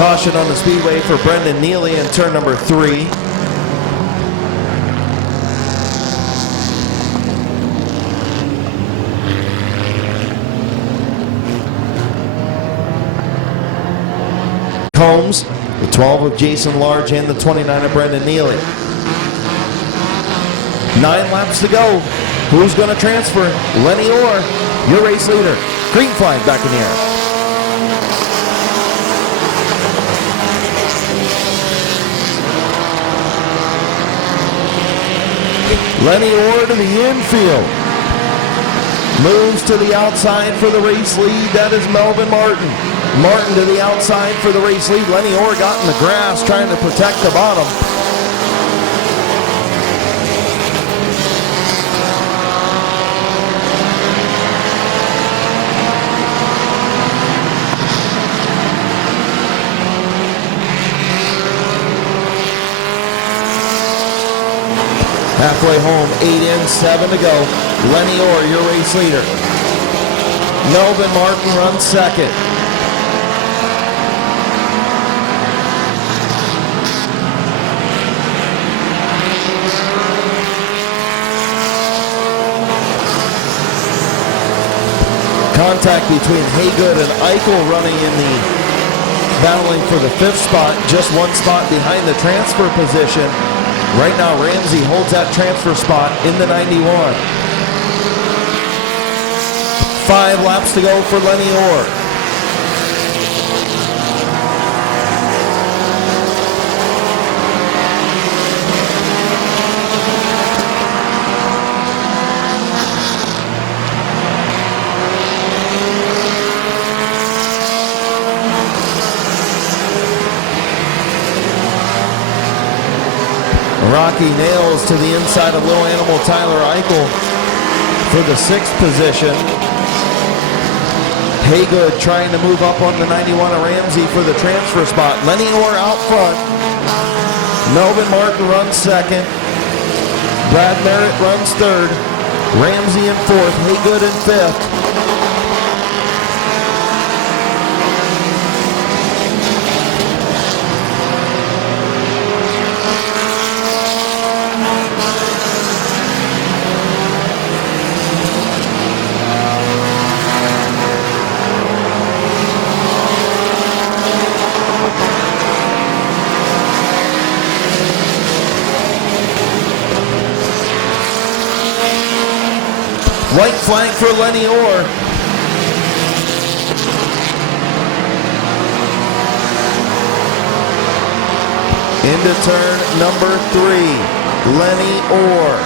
Caution on the speedway for Brendan Neely in turn number 3. Combs, the 12 of Jason Large, and the 29 of Brendan Neely. 9 laps to go. Who's going to transfer? Lenny Orr, your race leader. Green flag back in the air. Lenny Orr to the infield. Moves to the outside for the race lead. That is Melvin Martin. Martin to the outside for the race lead. Lenny Orr got in the grass trying to protect the bottom. Halfway home, 8 in, 7 to go. Lenny Orr, your race leader. Melvin Martin runs second. Contact between Haygood and Eichel running in the battling for the 5th spot, just 1 spot behind the transfer position. Right now, Ramsey holds that transfer spot in the 91. 5 laps to go for Lenny Orr. Rocky Nails to the inside of Little Animal Tyler Eichel for the 6th position. Haygood trying to move up on the 91 of Ramsey for the transfer spot. Lenny Orr out front. Melvin Martin runs second. Brad Merritt runs third. Ramsey in 4th. Haygood in 5th. White flag for Lenny Orr. Into turn number 3, Lenny Orr.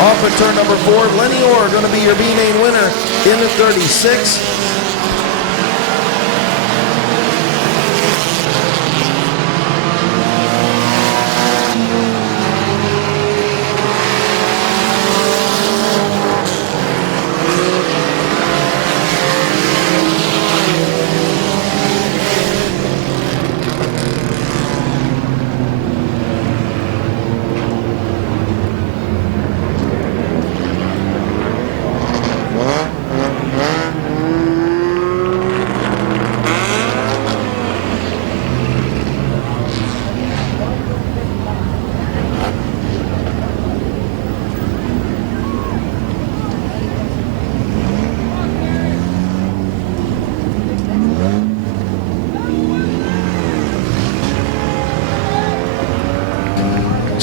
Off at turn number 4, Lenny Orr going to be your B-main winner in the 36.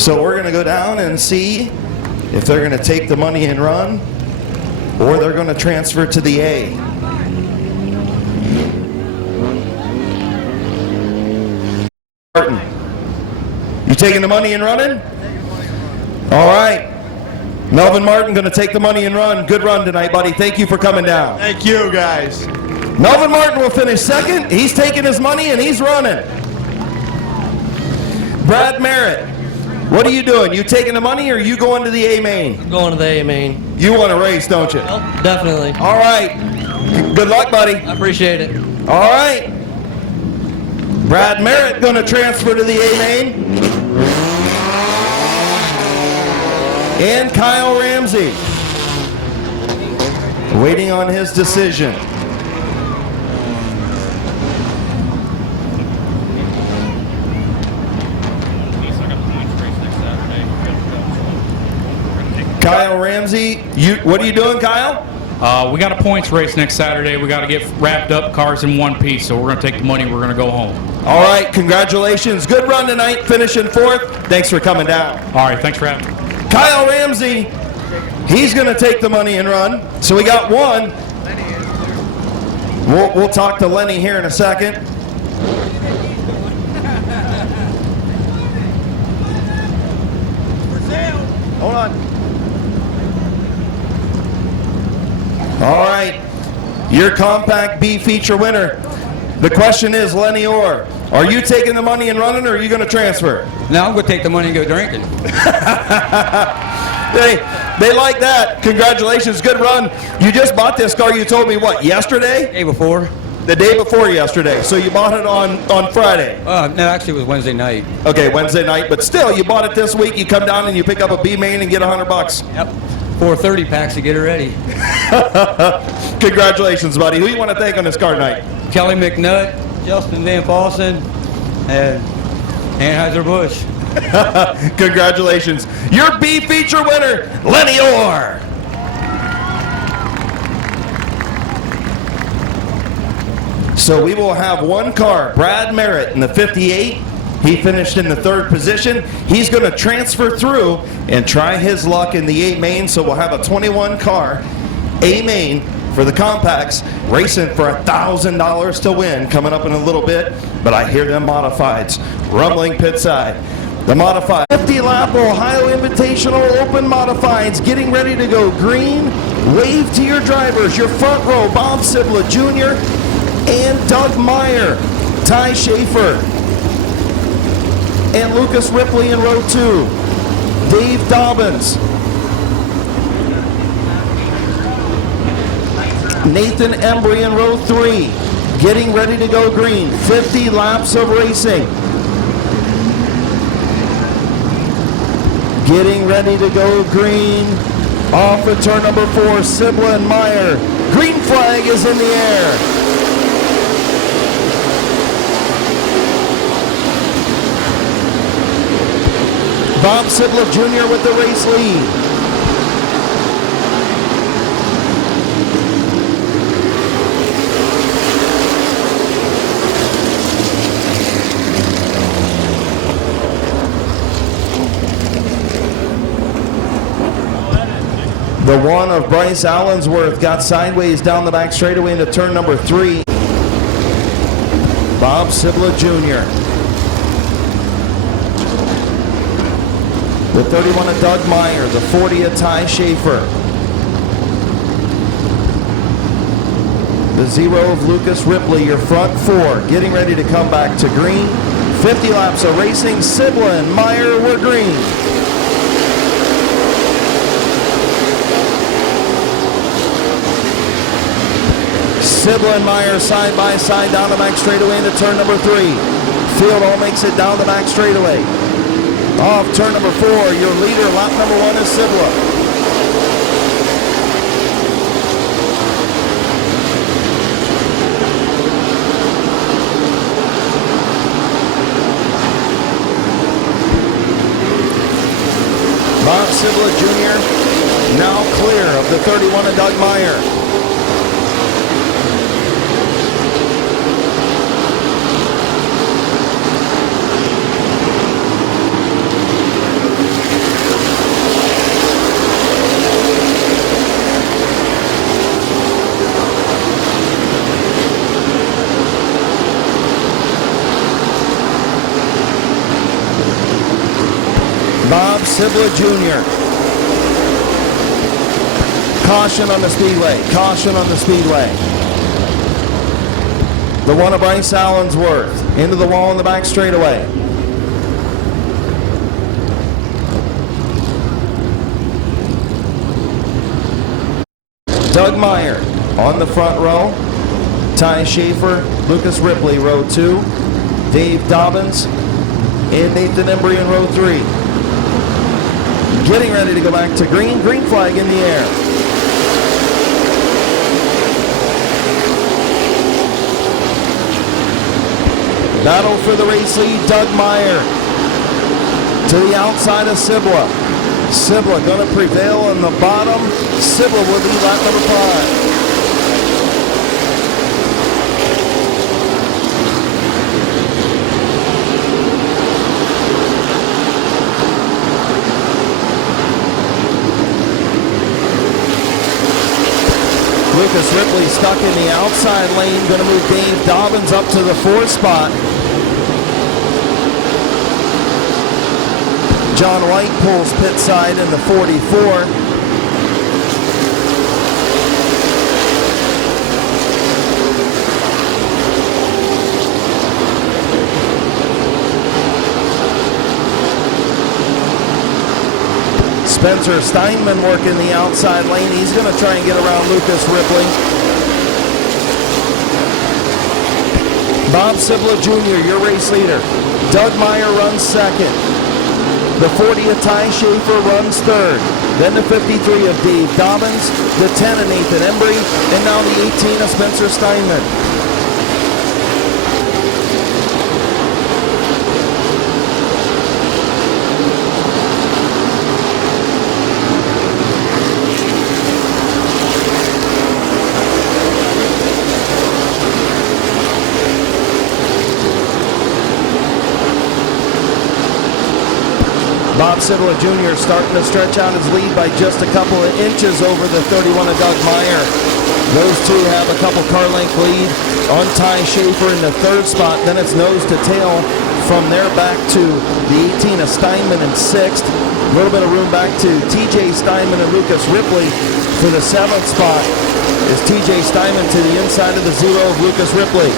So we're going to go down and see if they're going to take the money and run, or they're going to transfer to the A. Martin, you taking the money and running? All right. Melvin Martin going to take the money and run. Good run tonight, buddy. Thank you for coming down. Thank you, guys. Melvin Martin will finish second. He's taking his money and he's running. Brad Merritt, what are you doing? You taking the money or are you going to the A main? I'm going to the A main. You want to race, don't you? Oh, definitely. All right. Good luck, buddy. I appreciate it. All right. Brad Merritt going to transfer to the A main. And Kyle Ramsey waiting on his decision. Kyle Ramsey, what are you doing, Kyle? We got a points race next Saturday. We got to get wrapped up cars in one piece, so we're going to take the money. We're going to go home. All right, congratulations. Good run tonight, finishing fourth. Thanks for coming down. All right, thanks for having me. Kyle Ramsey, he's going to take the money and run. So we got one. We'll talk to Lenny here in a second. Hold on. All right, your compact B feature winner. The question is, Lenny Orr, are you taking the money and running, or are you going to transfer? No, I'm going to take the money and go drinking. They like that. Congratulations, good run. You just bought this car, you told me, what, yesterday? Day before? The day before yesterday. So you bought it on Friday? No, actually it was Wednesday night. Okay, Wednesday night, but still, you bought it this week. You come down and you pick up a B main and get $100. Yep. 430 packs to get her ready. Congratulations, buddy. Who you want to thank on this car tonight? Kelly McNutt, Justin Van Paulson, and Anheuser-Busch. Congratulations. Your B feature winner, Lenny Orr. So we will have one car, Brad Merritt in the 58. He finished in the third position. He's going to transfer through and try his luck in the A main. So we'll have a 21 car A main for the compacts, racing for $1,000 to win coming up in a little bit. But I hear them modifieds rumbling pit side. The modified 50-lap Ohio Invitational Open modifieds getting ready to go green. Wave to your drivers. Your front row, Bob Sibla Jr. and Doug Meyer, Ty Schaefer, and Lucas Ripley in row 2. Dave Dobbins, Nathan Embry in row 3, getting ready to go green. 50 laps of racing. Getting ready to go green. Off at turn number 4, Sibla and Meyer. Green flag is in the air. Bob Sibla Jr. with the race lead. The one of Bryce Allensworth got sideways down the back straightaway into turn number 3. Bob Sibla Jr. The 31 of Doug Meyer, the 40 of Ty Schaefer. The 0 of Lucas Ripley, your front 4, getting ready to come back to green. 50 laps of racing, Sibla and Meyer were green. Sibla and Meyer side by side down the back straightaway into turn number 3. Field all makes it down the back straightaway. Off turn number 4, your leader, lap number 1 is Sibla. Bob Sibla Jr. now clear of the 31 of Doug Meyer. Sibla Jr. Caution on the speedway. Caution on the speedway. The one of Bryce Allensworth into the wall in the back straightaway. Doug Meyer on the front row. Ty Schaefer, Lucas Ripley, row 2. Dave Dobbins and Nathan Embry in row 3. Getting ready to go back to green. Green flag in the air. Battle for the race lead, Doug Meyer to the outside of Sibla. Sibla going to prevail on the bottom. Sibla will lead lap number 5. Lucas Ripley stuck in the outside lane, going to move Dave Dobbins up to the 4th spot. John White pulls pit side in the 44. Spencer Steinman working the outside lane. He's going to try and get around Lucas Ripley. Bob Sibla Jr., your race leader. Doug Meyer runs 2nd. The 40 of Ty Schaefer runs 3rd. Then the 53 of Dave Dobbins. The 10 of Nathan Embry. And now the 18 of Spencer Steinman. Bob Sibla Jr. starting to stretch out his lead by just a couple of inches over the 31 of Doug Meyer. Those two have a couple car length lead on Ty Schaefer in the 3rd spot. Then it's nose to tail from there back to the 18 of Steinman in 6th. A little bit of room back to TJ Steinman and Lucas Ripley for the 7th spot. Is TJ Steinman to the inside of the 0 of Lucas Ripley.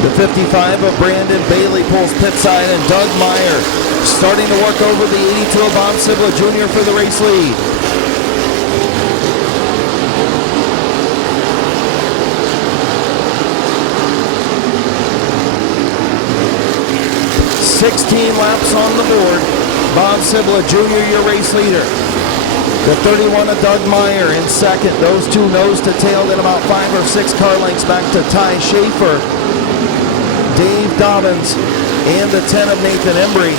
The 55 of Brandon Bailey pulls pit side, and Doug Meyer starting to work over the 82 of Bob Sibla Jr. for the race lead. "16 laps on the board. Bob Sibla Jr., your race leader. The 31 of Doug Meyer in 2nd. Those two nose to tail, then about 5 or 6 car lengths back to Ty Schaefer, Dave Dobbins, and the 10 of Nathan Embry.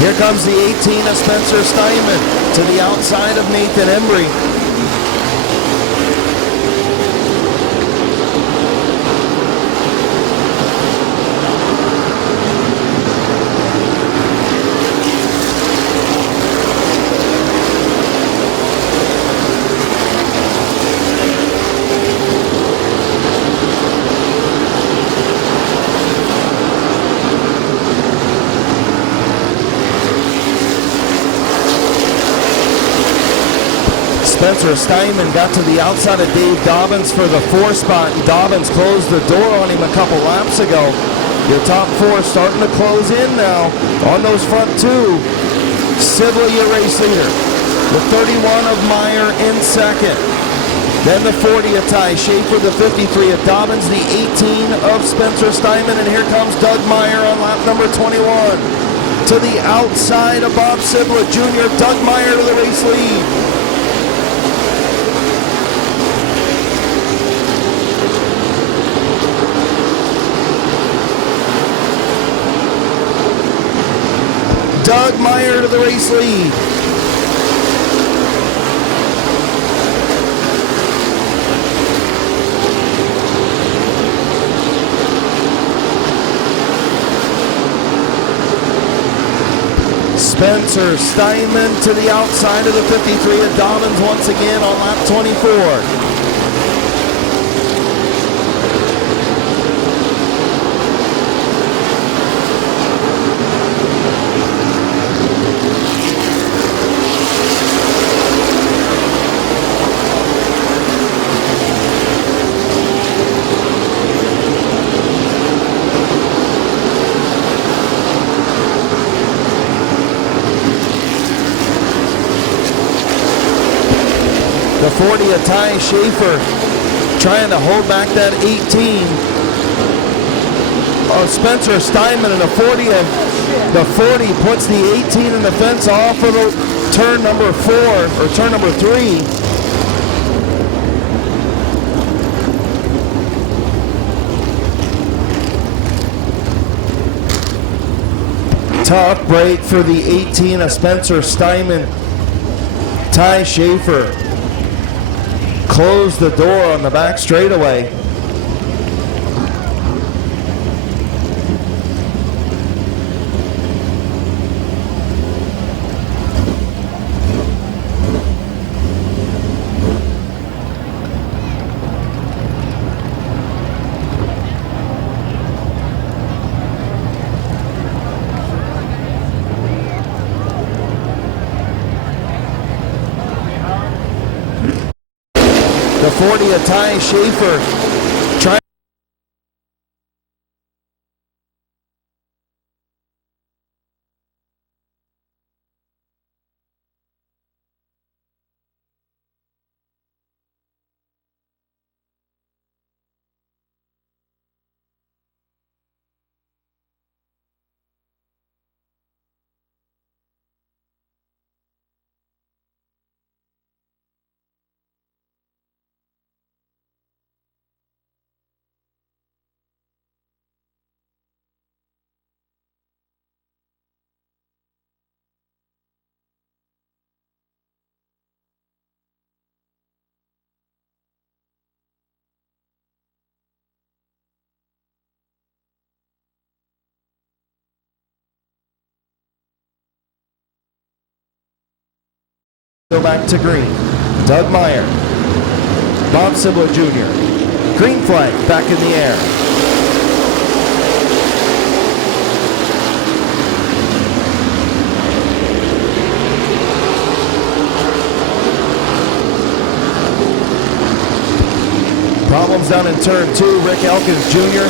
Here comes the 18 of Spencer Steinman to the outside of Nathan Embry. Spencer Steinman got to the outside of Dave Dobbins for the 4th spot. Dobbins closed the door on him a couple laps ago. Your top 4 starting to close in now on those front 2. Sibla, your race leader. The 31 of Meyer in 2nd. Then the 40 of Ty Schaefer, the 53 of Dobbins, the 18 of Spencer Steinman, and here comes Doug Meyer on lap number 21. To the outside of Bob Sibla Jr., Doug Meyer to the race lead. Doug Meyer to the race lead. Spencer Steinman to the outside of the 53 of Dobbins once again on lap 24. The 40 of Ty Schaefer trying to hold back that 18 of Spencer Steinman, and the 40 puts the 18 in the fence off of the turn number 4 or turn number 3. Tough break for the 18 of Spencer Steinman. Ty Schaefer closed the door on the back straightaway. The 40 of Ty Schaefer trying. Go back to green. Doug Meyer, Bob Sibla Jr. Green flag back in the air. Problems down in turn 2. Rick Elkins Jr.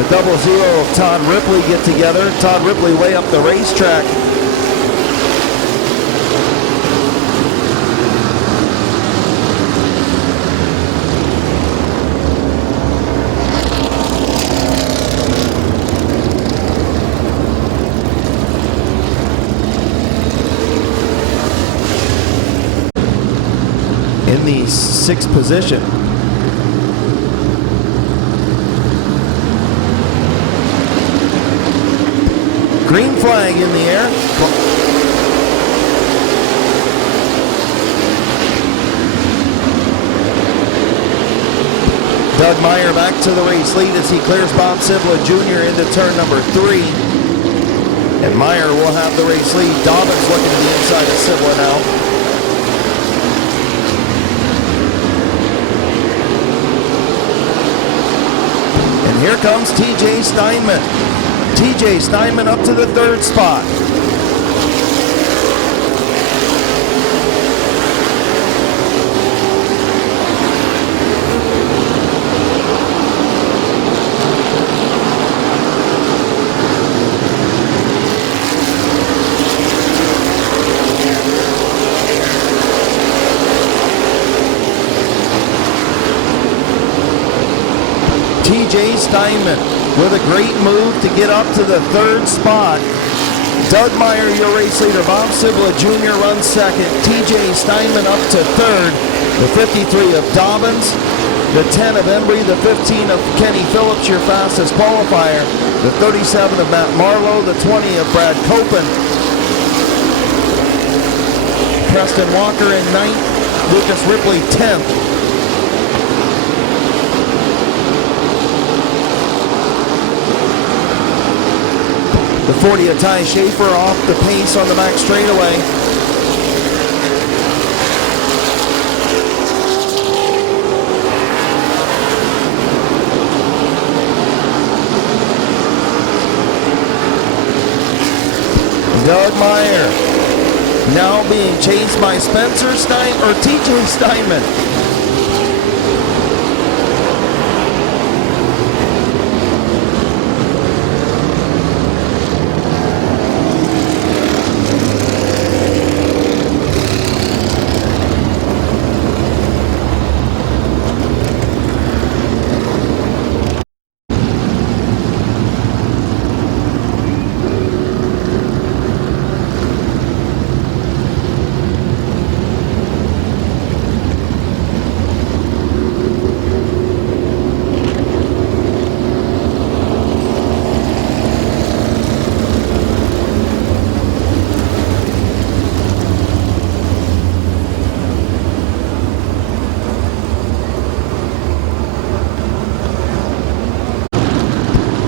The 00 of Todd Ripley get together. Todd Ripley way up the racetrack. In the 6th position. Green flag in the air. Doug Meyer back to the race lead as he clears Bob Sibla Jr. into turn number 3. And Meyer will have the race lead. Dobbins looking to the inside of Sibla now. Here comes TJ Steinman. TJ Steinman up to the 3rd spot. TJ Steinman with a great move to get up to the third spot. Doug Meyer, your race leader. Bob Sibla Jr. runs second. TJ Steinman up to third. The 53 of Dobbins. The 10 of Embry. The 15 of Kenny Phillips, your fastest qualifier. The 37 of Matt Marlowe. The 20 of Brad Copen. Preston Walker in ninth. Lucas Ripley 10th. The 40 of Ty Schaefer off the pace on the back straightaway. Doug Meyer now being chased by Spencer TJ Steinman.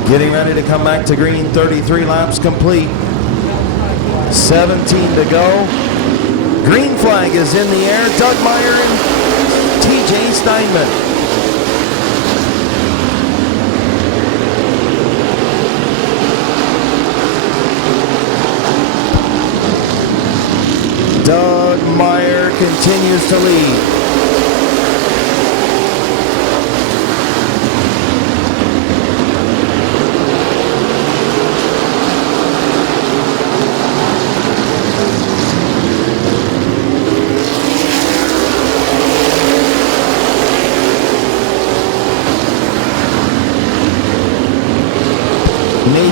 Getting ready to come back to green, 33 laps complete. 17 to go. Green flag is in the air. Doug Meyer and TJ Steinman. Doug Meyer continues to lead.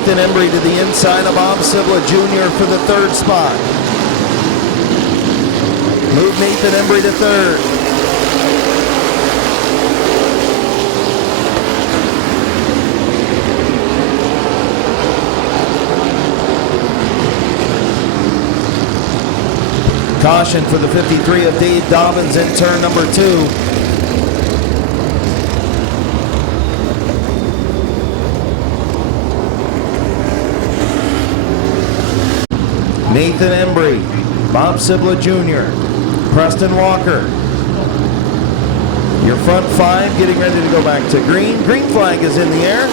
Nathan Embry to the inside of Bob Sibla Jr. for the third spot. Move Nathan Embry to third. Caution for the 53 of Dave Dobbins in turn number 2. Nathan Embry, Bob Sibla Jr., Preston Walker. Your front 5 getting ready to go back to green. Green flag is in the air.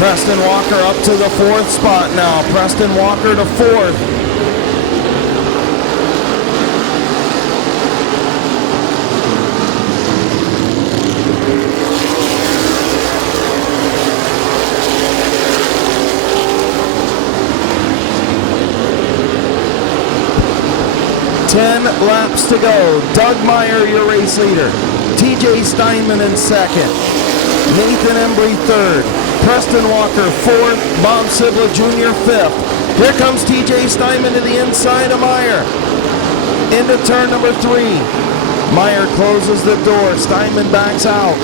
Preston Walker up to the 4th spot now. Preston Walker to 4th. Ten laps to go. Doug Meyer, your race leader. TJ Steinman in second. Nathan Embry third. Preston Walker 4th, Bob Sibla Jr. 5th. Here comes TJ Steinman to the inside of Meyer. Into turn number 3. Meyer closes the door. Steinman backs out.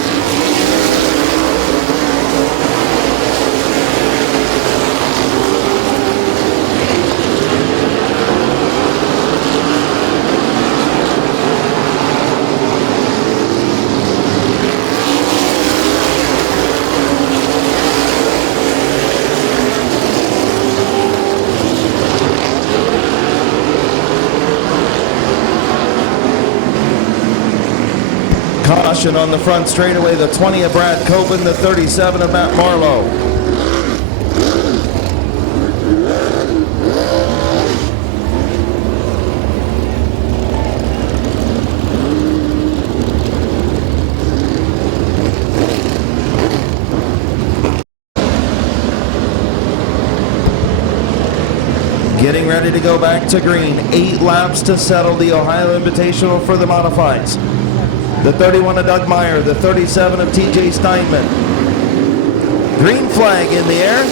Caution on the front straightaway, the 20 of Brad Coben, the 37 of Matt Marlowe. Getting ready to go back to green. 8 laps to settle the Ohio Invitational for the modifieds. The 31 of Doug Meyer, the 37 of TJ Steinman. Green flag in the air.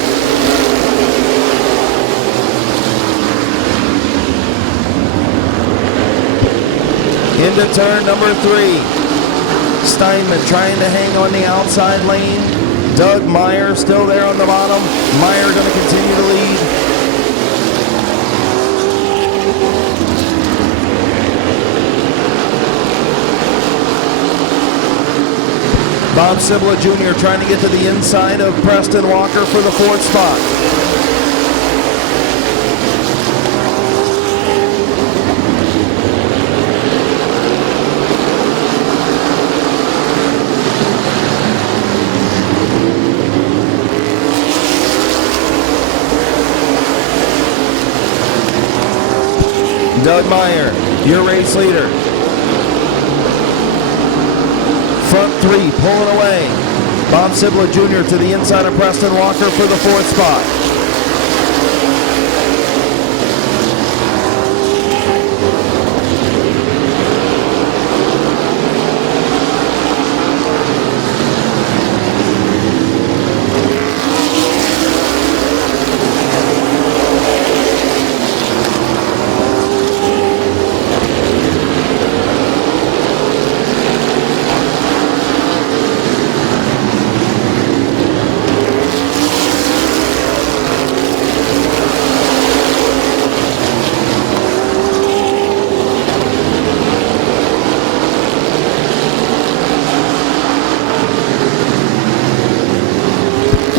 Into turn number 3. Steinman trying to hang on the outside lane. Doug Meyer still there on the bottom. Meyer going to continue to lead. Bob Sibla Jr. trying to get to the inside of Preston Walker for the 4th spot. Doug Meyer, your race leader. Front 3 pulling away. Bob Sibla Jr. to the inside of Preston Walker for the 4th spot.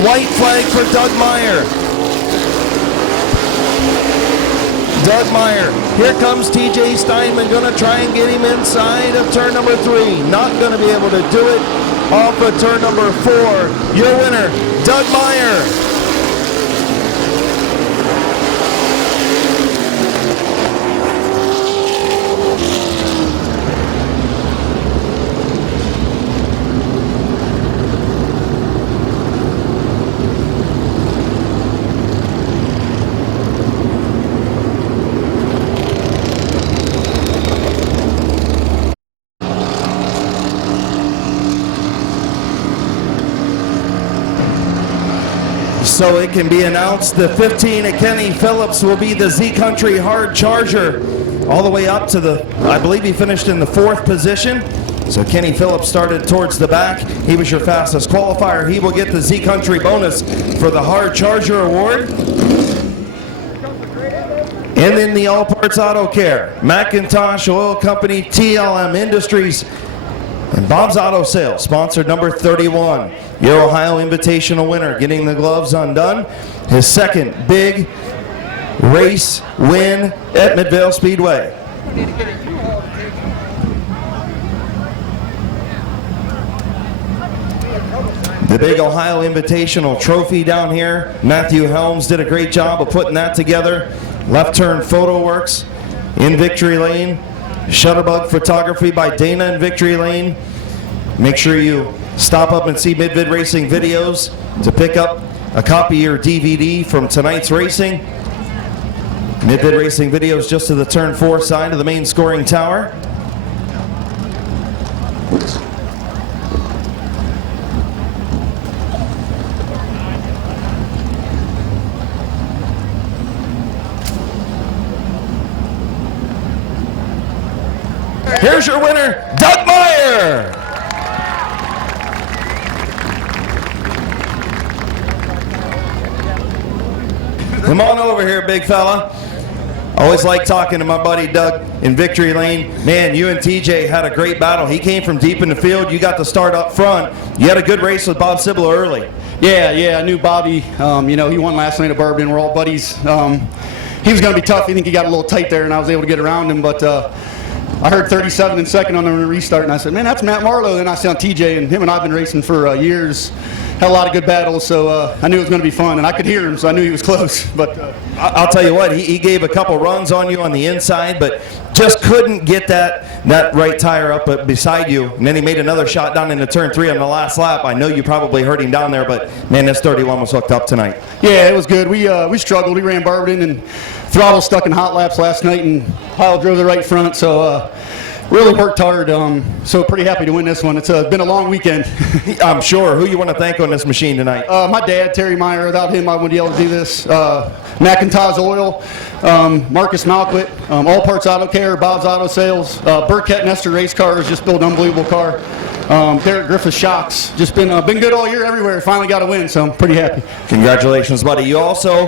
White flag for Doug Meyer. Doug Meyer. Here comes TJ Steinman, going to try and get him inside of turn number 3. Not going to be able to do it. Off of turn number 4. Your winner, Doug Meyer. So it can be announced the 15 of Kenny Phillips will be the Z Country Hard Charger all the way up to the, I believe he finished in the 4th position. So Kenny Phillips started towards the back. He was your fastest qualifier. He will get the Z Country bonus for the Hard Charger Award. And then the All Parts Auto Care, Macintosh Oil Company, TLM Industries, and Bob's Auto Sales, sponsored number 31. Your Ohio Invitational winner, getting the gloves undone. His 2nd big race win at Midvale Speedway. The big Ohio Invitational trophy down here. Matthew Helms did a great job of putting that together. Left Turn Photo Works in Victory Lane. Shutterbug Photography by Dana in Victory Lane. Make sure you stop up and see Mid-Vid Racing videos to pick up a copy of your DVD from tonight's racing. Mid-Vid Racing videos just to the turn 4 side of the main scoring tower. Here's your winner, Doug Meyer. Come on over here, big fella. Always like talking to my buddy Doug in Victory Lane. Man, you and TJ had a great battle. He came from deep in the field. You got to start up front. You had a good race with Bob Sibla early. Yeah, I knew Bobby. He won last night at Bourbon. We're all buddies. He was going to be tough. I think he got a little tight there, and I was able to get around him. But I heard 37 in second on the restart, and I said, man, that's Matt Marlowe. Then I saw TJ, and him and I have been racing for years. Had a lot of good battles, so I knew it was going to be fun, and I could hear him, so I knew he was close. But I'll tell you what, he gave a couple runs on you on the inside, but just couldn't get that right tire up beside you. And then he made another shot down into turn 3 on the last lap. I know you probably heard him down there, but man, this 31 was hooked up tonight. yeah, it was good. We struggled. We ran Barberton, and throttle stuck in hot laps last night, and Pyle drove the right front, so really worked hard. So pretty happy to win this one. It's been a long weekend. I'm sure. Who you want to thank on this machine tonight? My dad, Terry Meyer. Without him, I wouldn't be able to do this. McIntosh Oil, Marcus Malquit, All Parts Auto Care, Bob's Auto Sales, Burkett Nestor Race Cars, just built an unbelievable car. Derek Griffith Shocks, just been good all year everywhere. Finally got a win, so I'm pretty happy. Congratulations, buddy. You also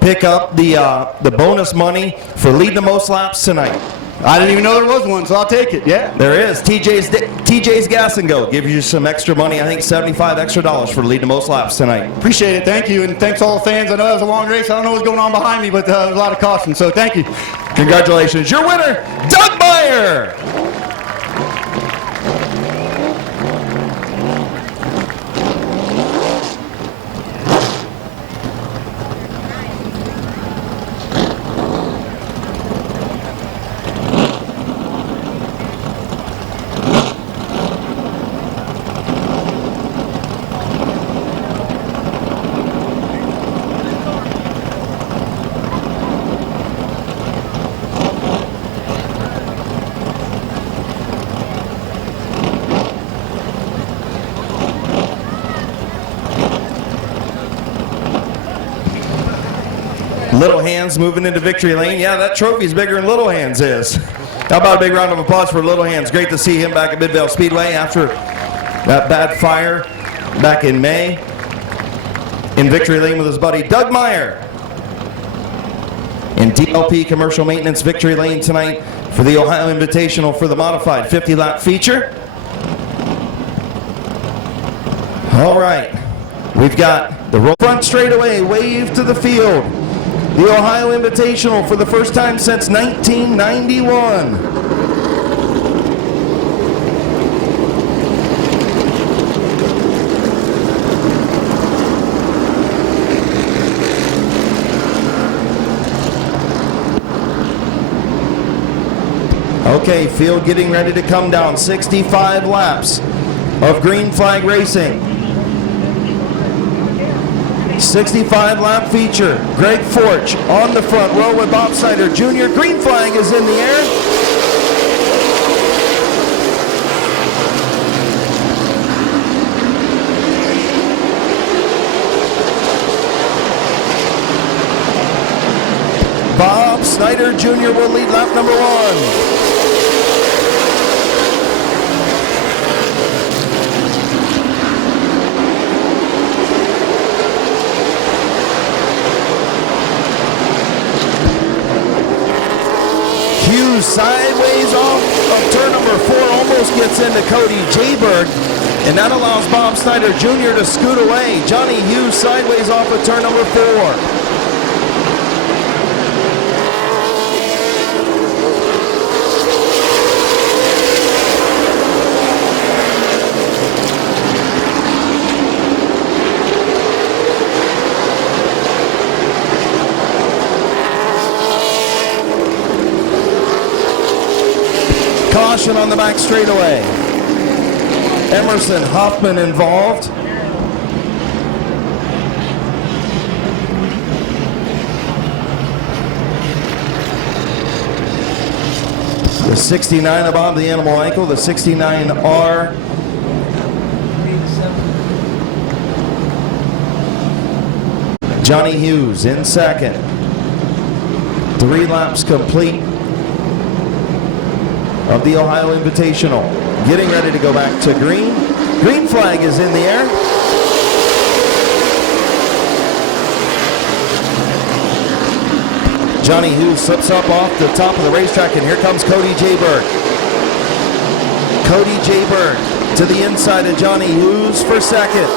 pick up the bonus money for leading the most laps tonight. I didn't even know there was one, so I'll take it. Yeah. There is. TJ's Gas and Go gives you some extra money. I think $75 extra for leading the most laps tonight. Appreciate it. Thank you, and thanks to all the fans. I know it was a long race. I don't know what's going on behind me, but there was a lot of caution, so thank you. Congratulations. Your winner, Doug Meyer. Little Hands moving into victory lane. Yeah, that trophy's bigger than Little Hands is. How about a big round of applause for Little Hands? Great to see him back at Midvale Speedway after that bad fire back in May. In victory lane with his buddy Doug Meyer. In DLP Commercial Maintenance victory lane tonight for the Ohio Invitational for the modified 50-lap feature. All right, we've got the front straightaway wave to the field. The Ohio Invitational for the first time since 1991. Okay, field getting ready to come down. 65 laps of green flag racing. 65-lap feature. Greg Forch on the front row with Bob Snyder Jr. Green flag is in the air. Bob Snyder Jr. will lead lap number 1. Sideways off of turn number 4, almost gets into Cody Jayberg, and that allows Bob Snyder Jr. to scoot away. Johnny Hughes sideways off of turn number 4. Caution on the back straightaway. Emerson Hoffman involved. The 69 of Bob the Animal Ankle, the 69R. Johnny Hughes in second. 3 laps complete of the Ohio Invitational. Getting ready to go back to green. Green flag is in the air. Johnny Hughes slips up off the top of the racetrack, and here comes Cody Jayberg. Cody Jayberg to the inside of Johnny Hughes for second.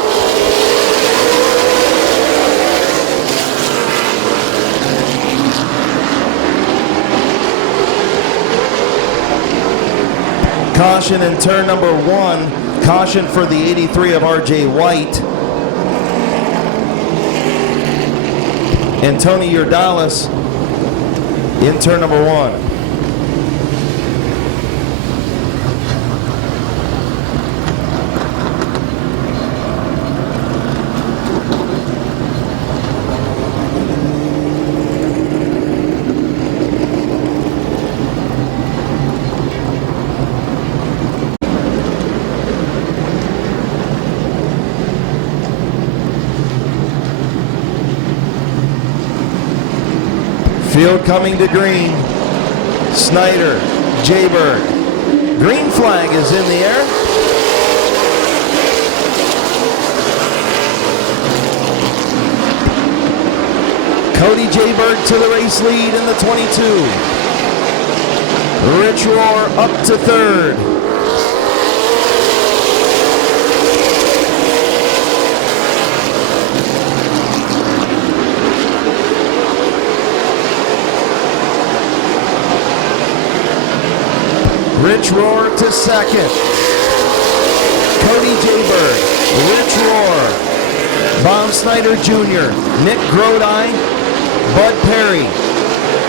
Caution in turn number 1. Caution for the 83 of R.J. White. And Tony Urdalis in turn number 1. Field coming to green. Snyder, Jayberg. Green flag is in the air. Cody Jayberg to the race lead in the 22. Rich Rohr up to third. Rich Rohr to second. Cody Jayberg, Rich Rohr, Bob Snyder Jr., Nick Grodi, Bud Perry,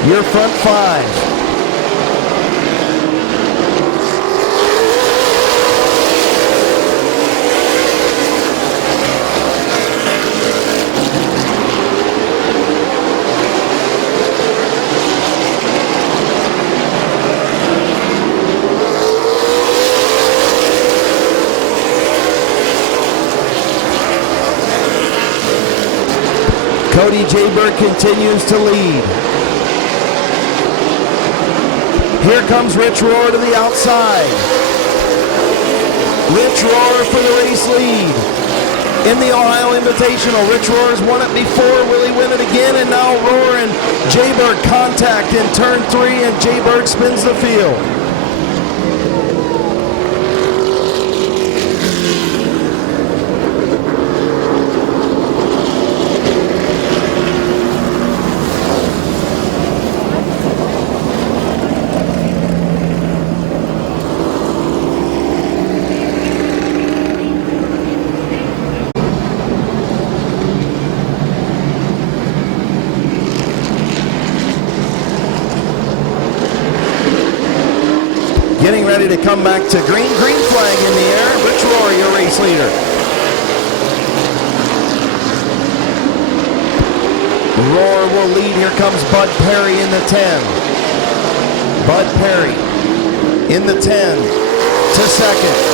your front 5. Cody Jayberg continues to lead. Here comes Rich Rohr to the outside. Rich Rohr for the race lead. In the Ohio Invitational, Rich Rohr has won it before. Will he win it again? And now Rohr and Jayberg contact in turn 3, and Jayberg spins the field. Getting ready to come back to green. Green flag in the air. Rich Rohr, your race leader. Rohr will lead. Here comes Bud Perry in the 10. Bud Perry in the 10 to second.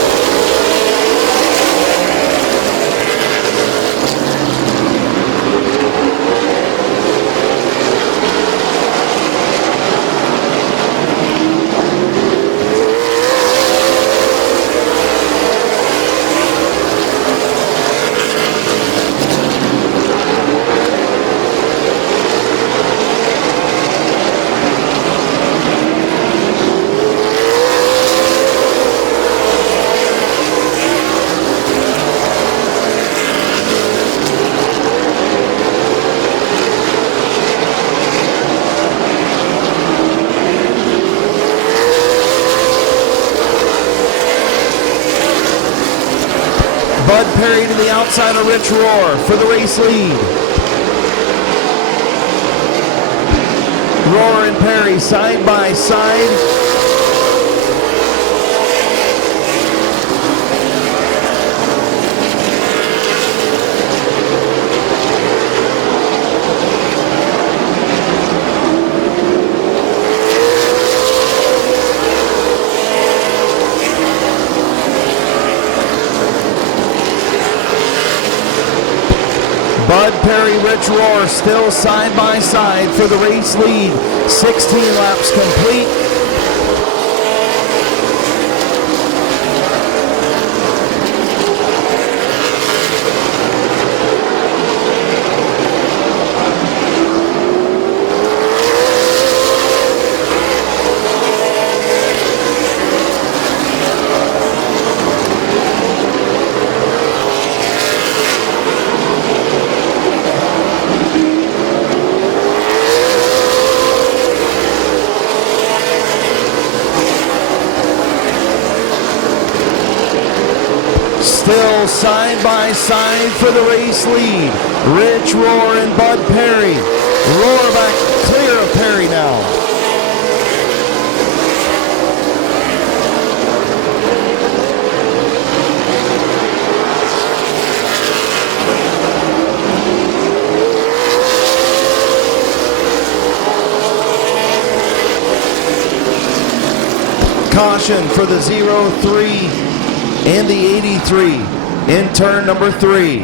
Bud Perry to the outside of Rich Rohr for the race lead. Rohr and Perry side by side. Bud Perry, Rich Rohr still side by side for the race lead. 16 laps complete. battle side by side for the race lead. Rich Roar and Bud Perry. Roar back clear of Perry now. Caution for the 03 and the 83 in turn number 3.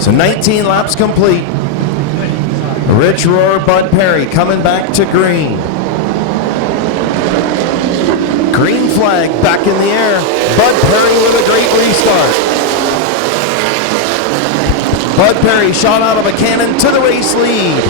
So 19 laps complete. Rich Roar, Bud Perry coming back to green. Green flag back in the air. Bud Perry with a great restart. Bud Perry shot out of a cannon to the race lead.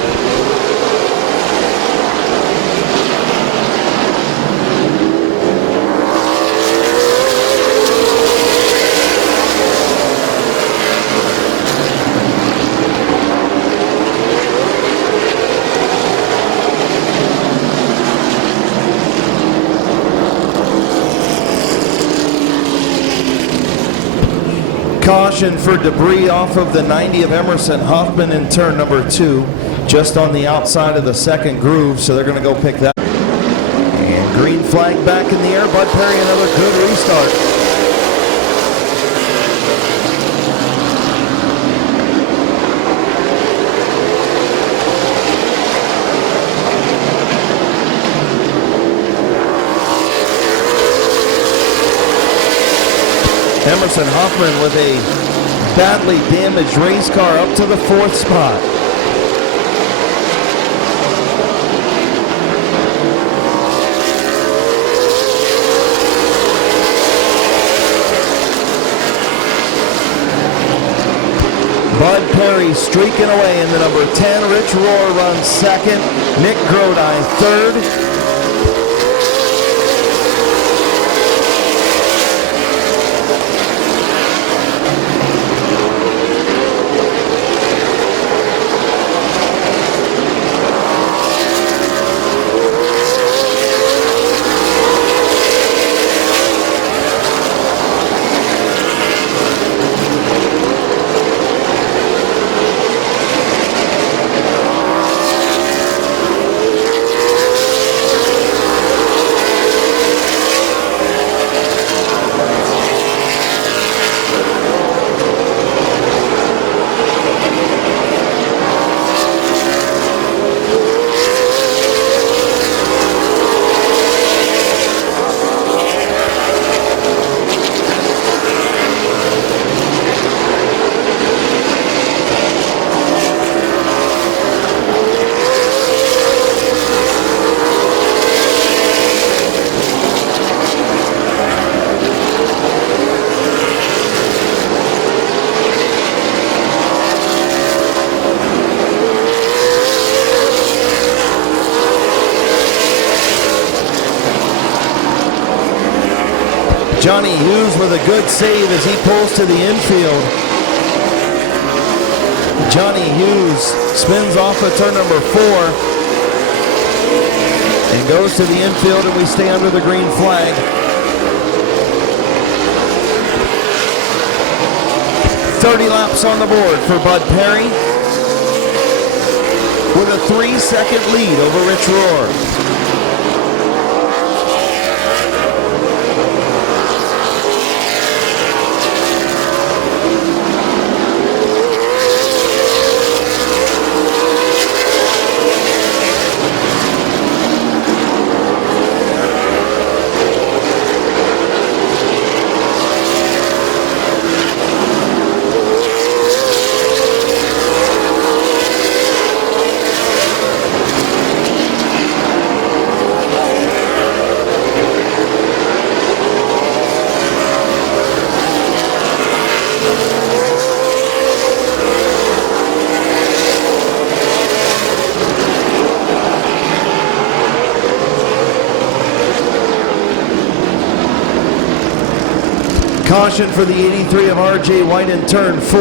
Caution for debris off of the 90 of Emerson Hoffman in turn number 2, just on the outside of the second groove, so they're going to go pick that. And green flag back in the air. Bud Perry, another good restart. Emerson Hoffman with a badly damaged race car up to the 4th spot. Bud Perry streaking away in the number 10. Rich Roar runs second. Nick Grodi third. Johnny Hughes with a good save as he pulls to the infield. Johnny Hughes spins off of turn number 4 and goes to the infield, and we stay under the green flag. .30 laps on the board for Bud Perry with a 3-second lead over Rich Roar. Caution for the 83 of R.J. White in turn 4.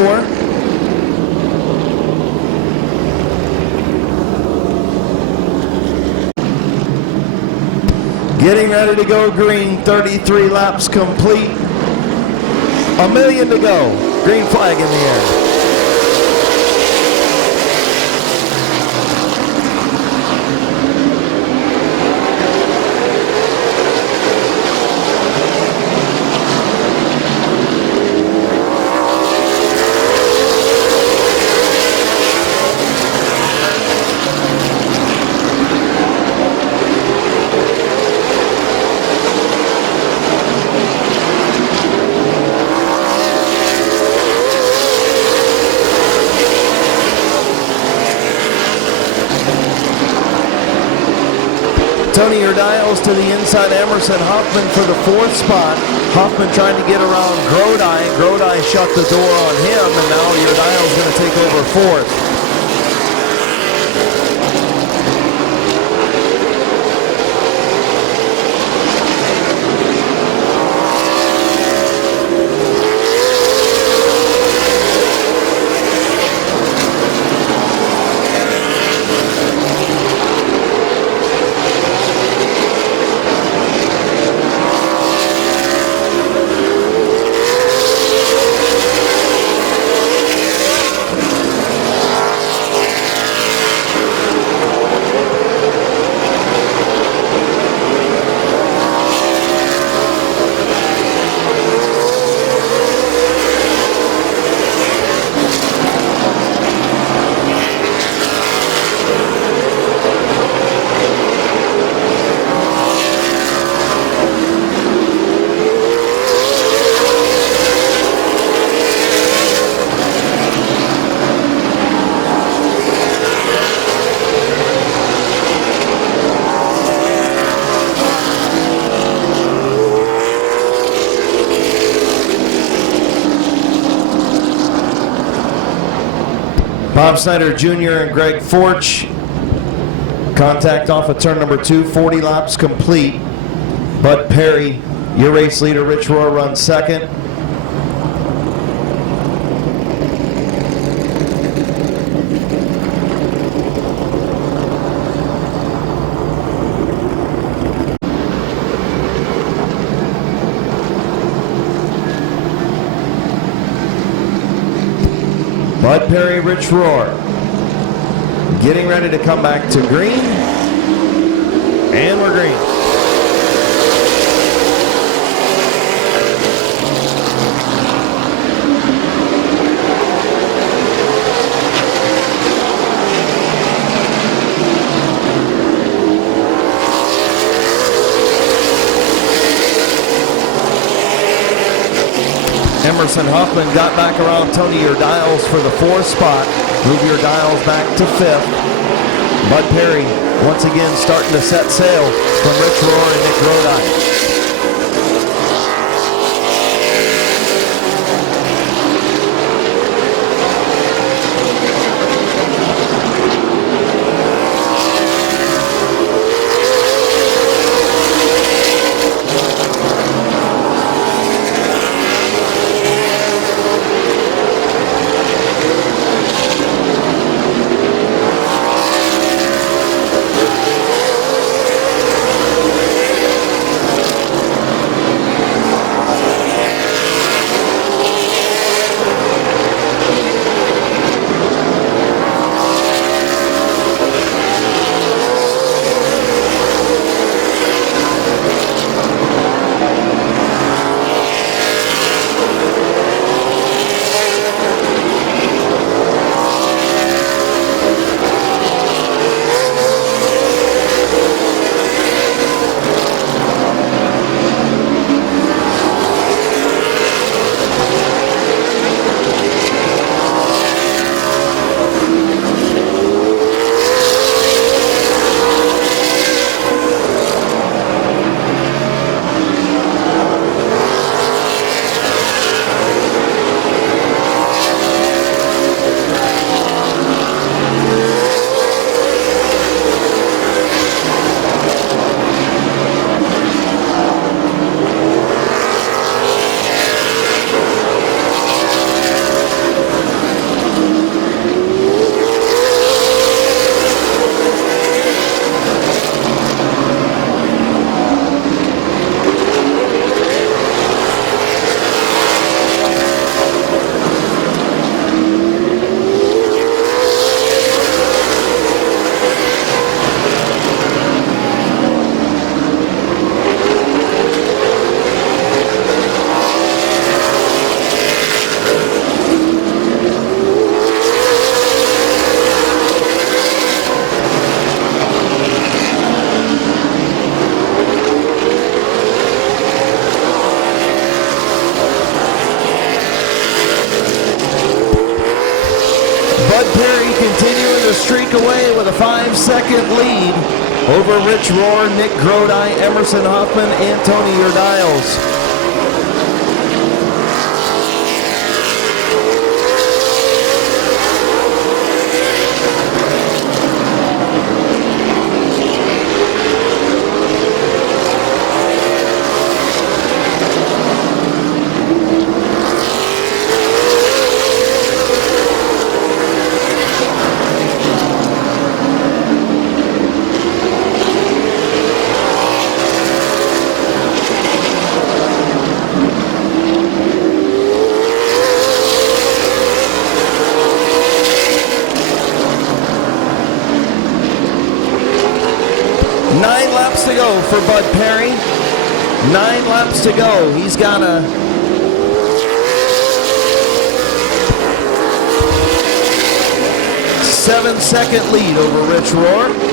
Getting ready to go green, 33 laps complete. 1 million to go. Green flag in the air. Tony Urdiles to the inside, Emerson Hoffman for the 4th spot. Hoffman trying to get around Grodi. Grodi shut the door on him, and now Urdiles going to take over 4th. Bob Snyder Jr. and Greg Forch. Contact off of turn number 2, 40 laps complete. Bud Perry, your race leader. Rich Rohr runs 2nd. Bud Perry, Rich Rohr, getting ready to come back to green, and we're green. Emerson Hoffman got back around Tony Urdiles for the 4th spot. Move Urdiles back to 5th. Bud Perry once again starting to set sail from Rich Rohr and Nick Grodi. Perry continuing to streak away with a 5-second lead over Rich Rohr, Nick Grodi, Emerson Hoffman, and Tony Urdiles. To go for Bud Perry. 9 laps to go. He's got a 7-second lead over Rich Rohr.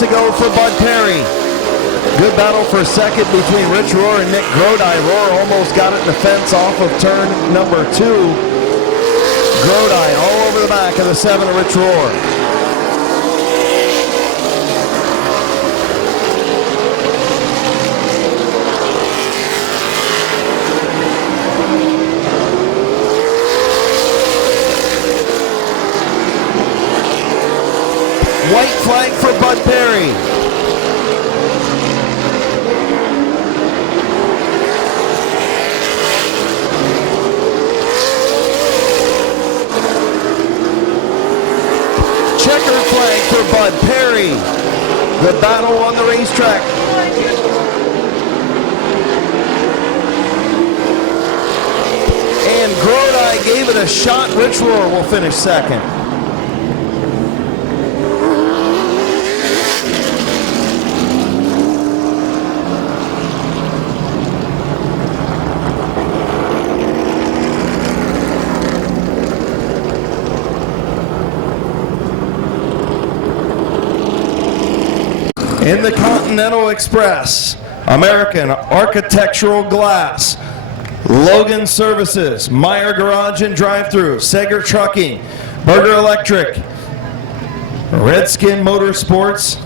To go for Bud Perry. Good battle for second between Rich Rohr and Nick Grodi. Rohr almost got it in the fence off of turn number 2. Grodi all over the back of the 7 of Rich Rohr. White flag for Bud Perry. Checkered flag for Bud Perry. The battle on the racetrack. And Grodi gave it a shot. Rich Rohr will finish second. In the Continental Express, American Architectural Glass, Logan Services, Meyer Garage and Drive-Thru, Sager Trucking, Berger Electric, Redskin Motorsports,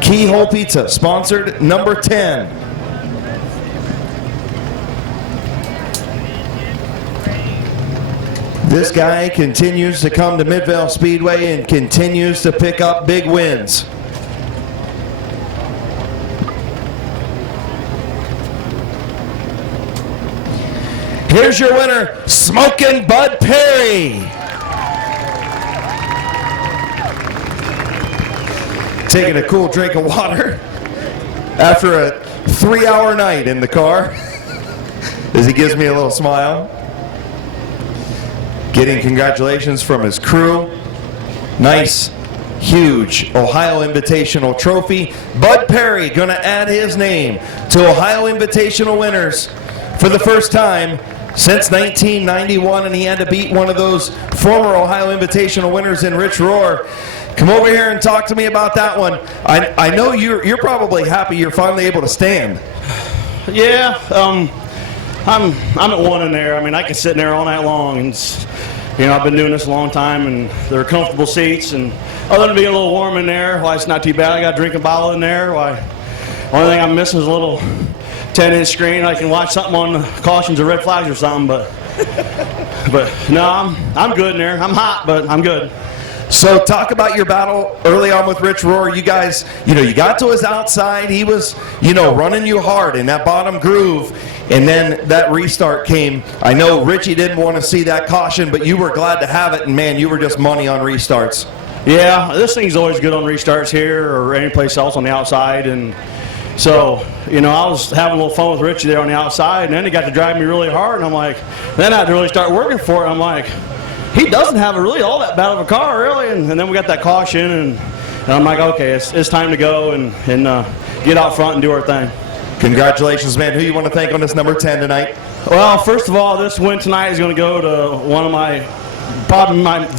Keyhole Pizza, sponsored number 10. This guy continues to come to Midvale Speedway and continues to pick up big wins. Here's your winner, Smokin' Bud Perry. Taking a cool drink of water after a 3-hour night in the car as he gives me a little smile. Getting congratulations from his crew. Nice, huge Ohio Invitational trophy. Bud Perry going to add his name to Ohio Invitational winners for the first time since 1991, and he had to beat one of those former Ohio Invitational winners in Rich Rohr. Come over here and talk to me about that one. I know you're probably happy you're finally able to stand. Yeah, I'm at one in there. I mean, I can sit in there all night long, and I've been doing this a long time, and there are comfortable seats, and other than being a little warm in there, why it's not too bad. I got a drinking bottle in there. Why Only thing I'm missing is a little 10-inch screen. I can watch something on the cautions or red flags or something, but no, I'm good in there. I'm hot, but I'm good. So talk about your battle early on with Rich Rohr. You guys, you got to his outside. He was, running you hard in that bottom groove. And then that restart came. I know Richie didn't want to see that caution, but you were glad to have it. And, man, you were just money on restarts. Yeah, this thing's always good on restarts here or any place else on the outside. And so, I was having a little fun with Richie there on the outside. And then he got to drive me really hard. And I'm like, then I had to really start working for it. I'm like, he doesn't have really all that bad of a car, really. And then we got that caution, and I'm like, okay, it's time to go and get out front and do our thing. Congratulations, man. Who you want to thank on this number 10 tonight? Well, first of all, this win tonight is going to go to one of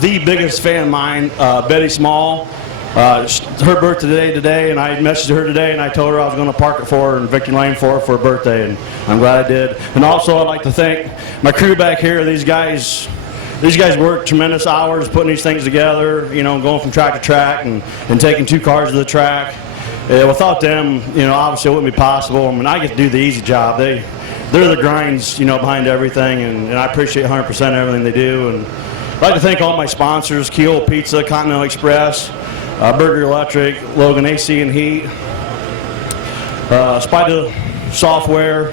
the biggest fan of mine, Betty Small. Her birthday today, and I messaged her today, and I told her I was going to park it for her in Victory Lane for her birthday, and I'm glad I did. And also, I'd like to thank my crew back here. These guys work tremendous hours putting these things together, going from track to track and taking 2 cars to the track. Without them, obviously it wouldn't be possible. I mean, I get to do the easy job. They're the grinds, behind everything, and I appreciate 100% everything they do. And I'd like to thank all my sponsors, Keel Pizza, Continental Express, Burger Electric, Logan AC and Heat, Spider Software,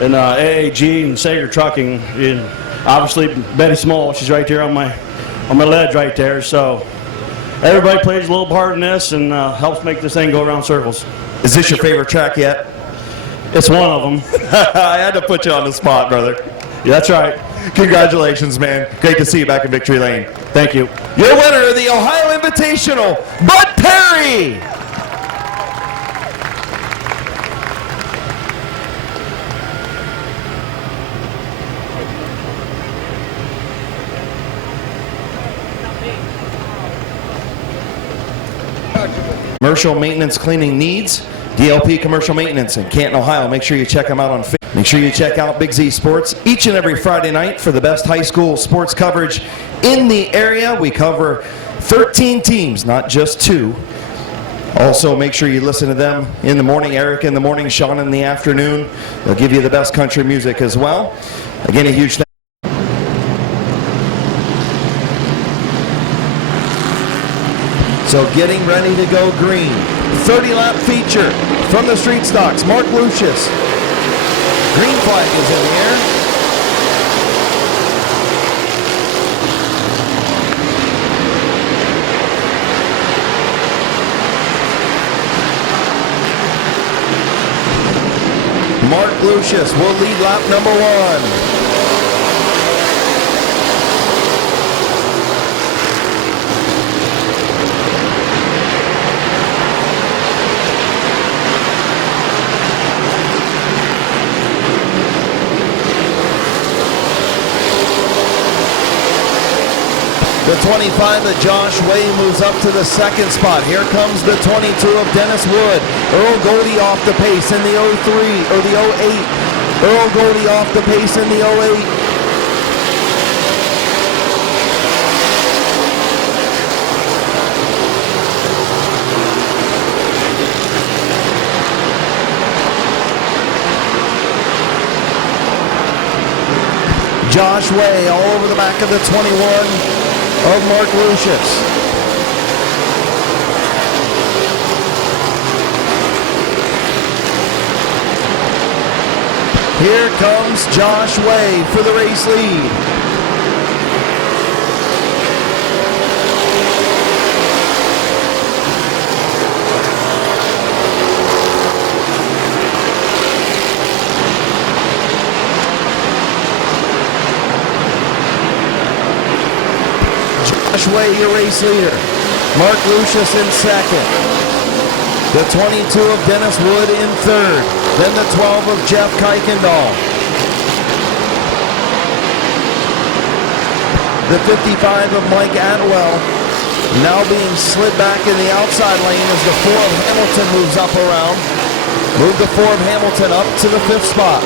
and AAG and Sager Trucking. And obviously, Betty Small, she's right there on my ledge right there. So everybody plays a little part in this and helps make this thing go around circles. Is this your favorite track yet? It's one of them. I had to put you on the spot, brother. Yeah, that's right. Congratulations, man. Great to see you back in Victory Lane. Thank you. Your winner of the Ohio Invitational, Bud Perry. Commercial maintenance cleaning needs, DLP Commercial Maintenance in Canton, Ohio. Make sure you check them out on Facebook. Make sure you check out Big Z Sports each and every Friday night for the best high school sports coverage in the area. We cover 13 teams, not just 2. Also, make sure you listen to them in the morning. Eric in the morning, Sean in the afternoon. They'll give you the best country music as well. Again, a huge thank you. So getting ready to go green. 30-lap feature from the street stocks. Mark Lucius. Green flag is in the air. Mark Lucius will lead lap number 1. The 25 of Josh Way moves up to the 2nd spot. Here comes the 22 of Dennis Wood. Earl Goldie off the pace in the 03 or the 08. Earl Goldie off the pace in the 08. Josh Way all over the back of the 21 of Mark Lucius. Here comes Josh Way for the race lead. Way, your race leader. Mark Lucius in 2nd. The 22 of Dennis Wood in 3rd. Then the 12 of Jeff Kuykendall. The 55 of Mike Atwell now being slid back in the outside lane as the 4 of Hamilton moves up around. Move the 4 of Hamilton up to the 5th spot.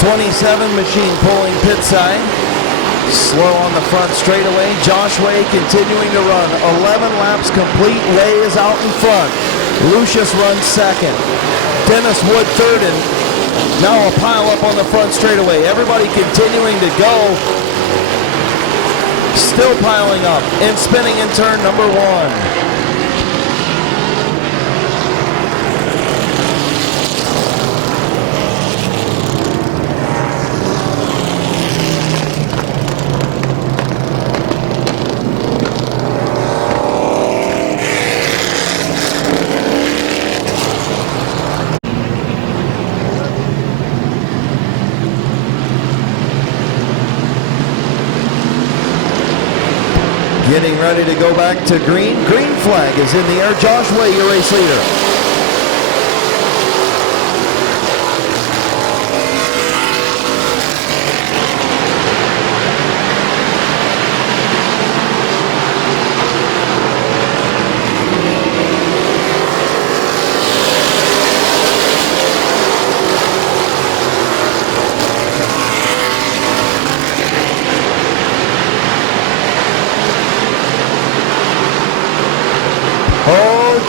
27 machine pulling pit side. Slow on the front straightaway. Josh Way continuing to run. 11 laps complete. Way is out in front. Lucius runs second. Dennis Wood third, and now a pile up on the front straightaway. Everybody continuing to go. Still piling up and spinning in turn number 1. Getting ready to go back to green. Green flag is in the air. Josh Way, your race leader.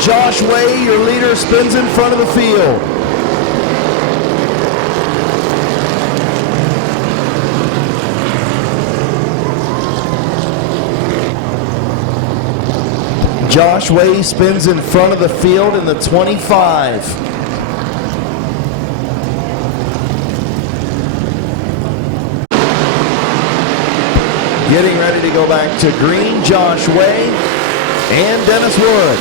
Josh Way, your leader, spins in front of the field. Josh Way spins in front of the field in the 25. Getting ready to go back to green, Josh Way and Dennis Wood.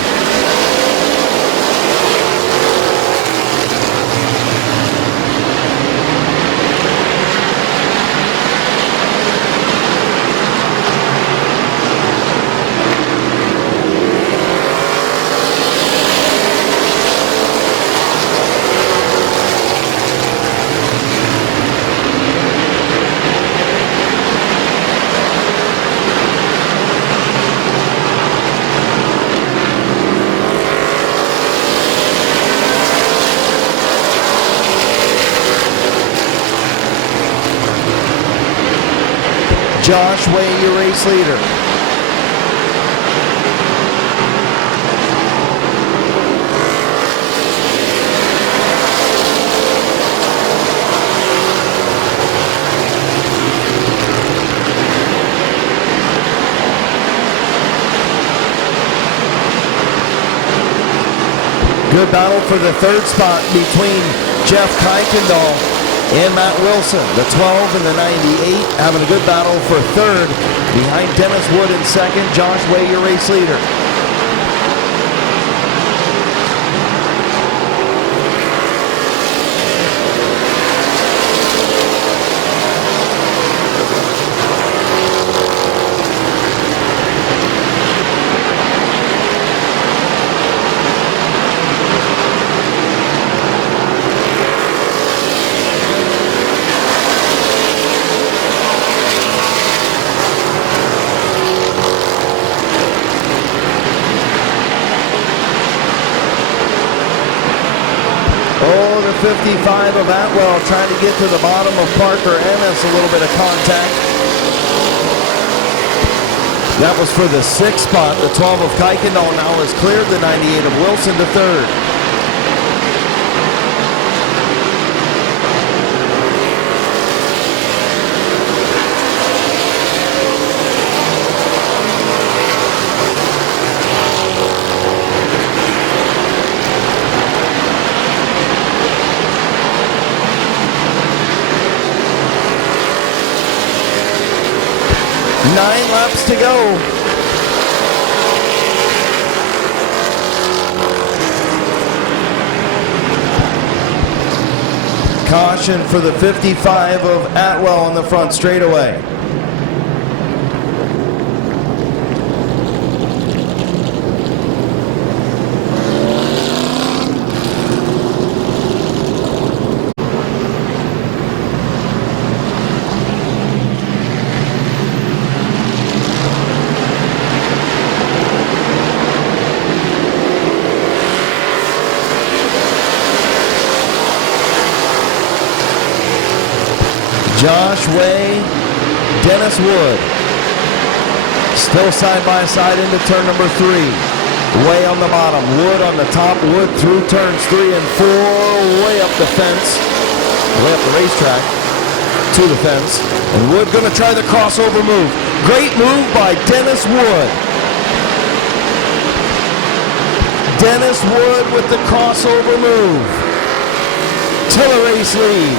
Josh Way, your race leader. Good battle for the third spot between Jeff Kuykendall and Matt Wilson. The 12 and the 98 having a good battle for third. Behind Dennis Wood in second. Josh Way, your race leader. Oh, the 55 of Atwell trying to get to the bottom of Parker Ennis. A little bit of contact. That was for the sixth spot. The 12 of Kuykendall now has cleared the 98 of Wilson to third. Nine laps to go. Caution for the 55 of Atwell on the front straightaway. Josh Way, Dennis Wood. Still side by side into turn number 3. Way on the bottom, Wood on the top, Wood through turns 3 and 4, way up the fence, way up the racetrack to the fence. And Wood going to try the crossover move. Great move by Dennis Wood. Dennis Wood with the crossover move to the race lead.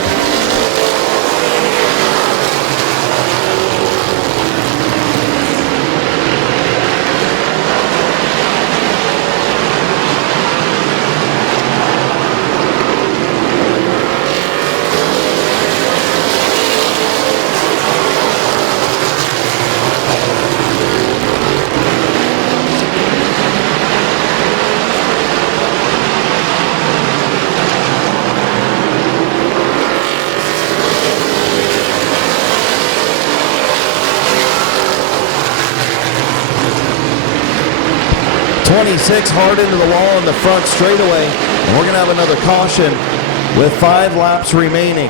.26 hard into the wall in the front straightaway, and we're going to have another caution with 5 laps remaining.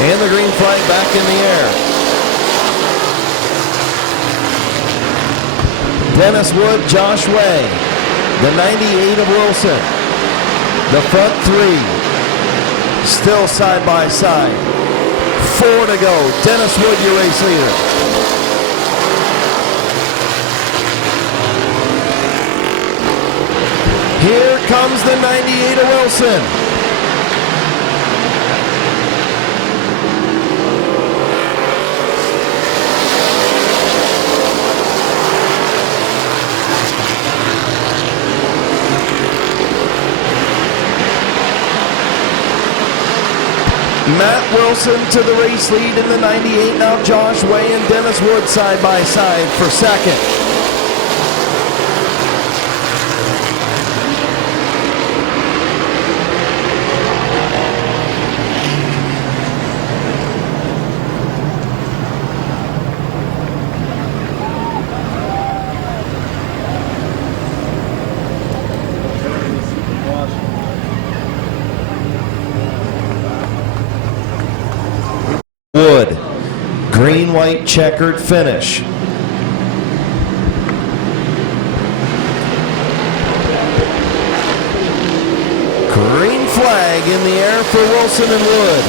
And the green flag back in the air. Dennis Wood, Josh Way, the 98 of Wilson, the front 3, still side by side. 4 to go. Dennis Wood, your race leader. Here comes the 98 of Wilson. Matt Wilson to the race lead in the 98. Now Josh Way and Dennis Wood side by side for second. Wood, green, white, checkered finish. Green flag in the air for Wilson and Wood.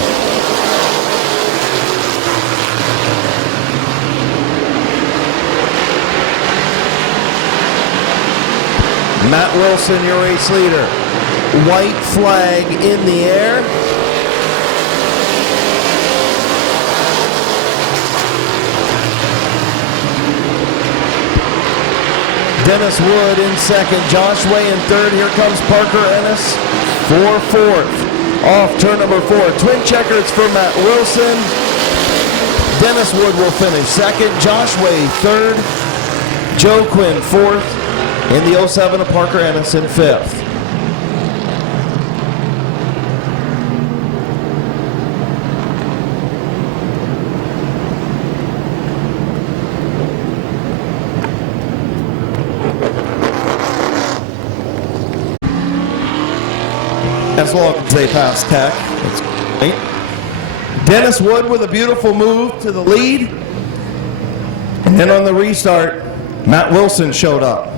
Matt Wilson, your race leader. White flag in the air. Dennis Wood in second, Josh Way in third. Here comes Parker Ennis for fourth. Off turn number 4. Twin checkers for Matt Wilson. Dennis Wood will finish second, Josh Way third, Joe Quinn fourth, in the 07 of Parker Ennis in fifth. As long as they pass tech. That's great. Dennis Wood with a beautiful move to the lead. And then on the restart, Matt Wilson showed up.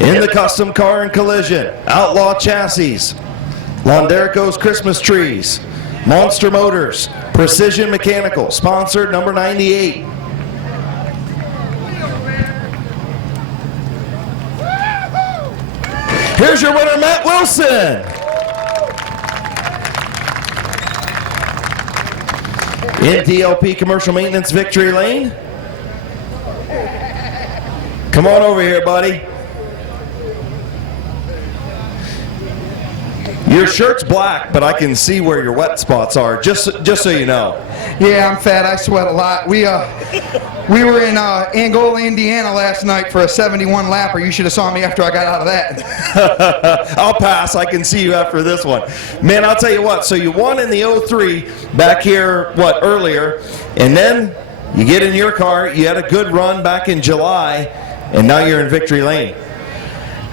In the custom car and collision, Outlaw Chassis, Londerico's Christmas Trees, Monster Motors, Precision Mechanical, sponsored number 98. Here's your winner, Matt Wilson. In DLP Commercial Maintenance Victory Lane. Come on over here, buddy. Your shirt's black, but I can see where your wet spots are, just so you know. Yeah, I'm fat. I sweat a lot. We were in Angola, Indiana last night for a 71 lapper. You should have saw me after I got out of that. I'll pass. I can see you after this one. Man, I'll tell you what. So you won in the 03 back here, earlier, and then you get in your car. You had a good run back in July, and now you're in victory lane.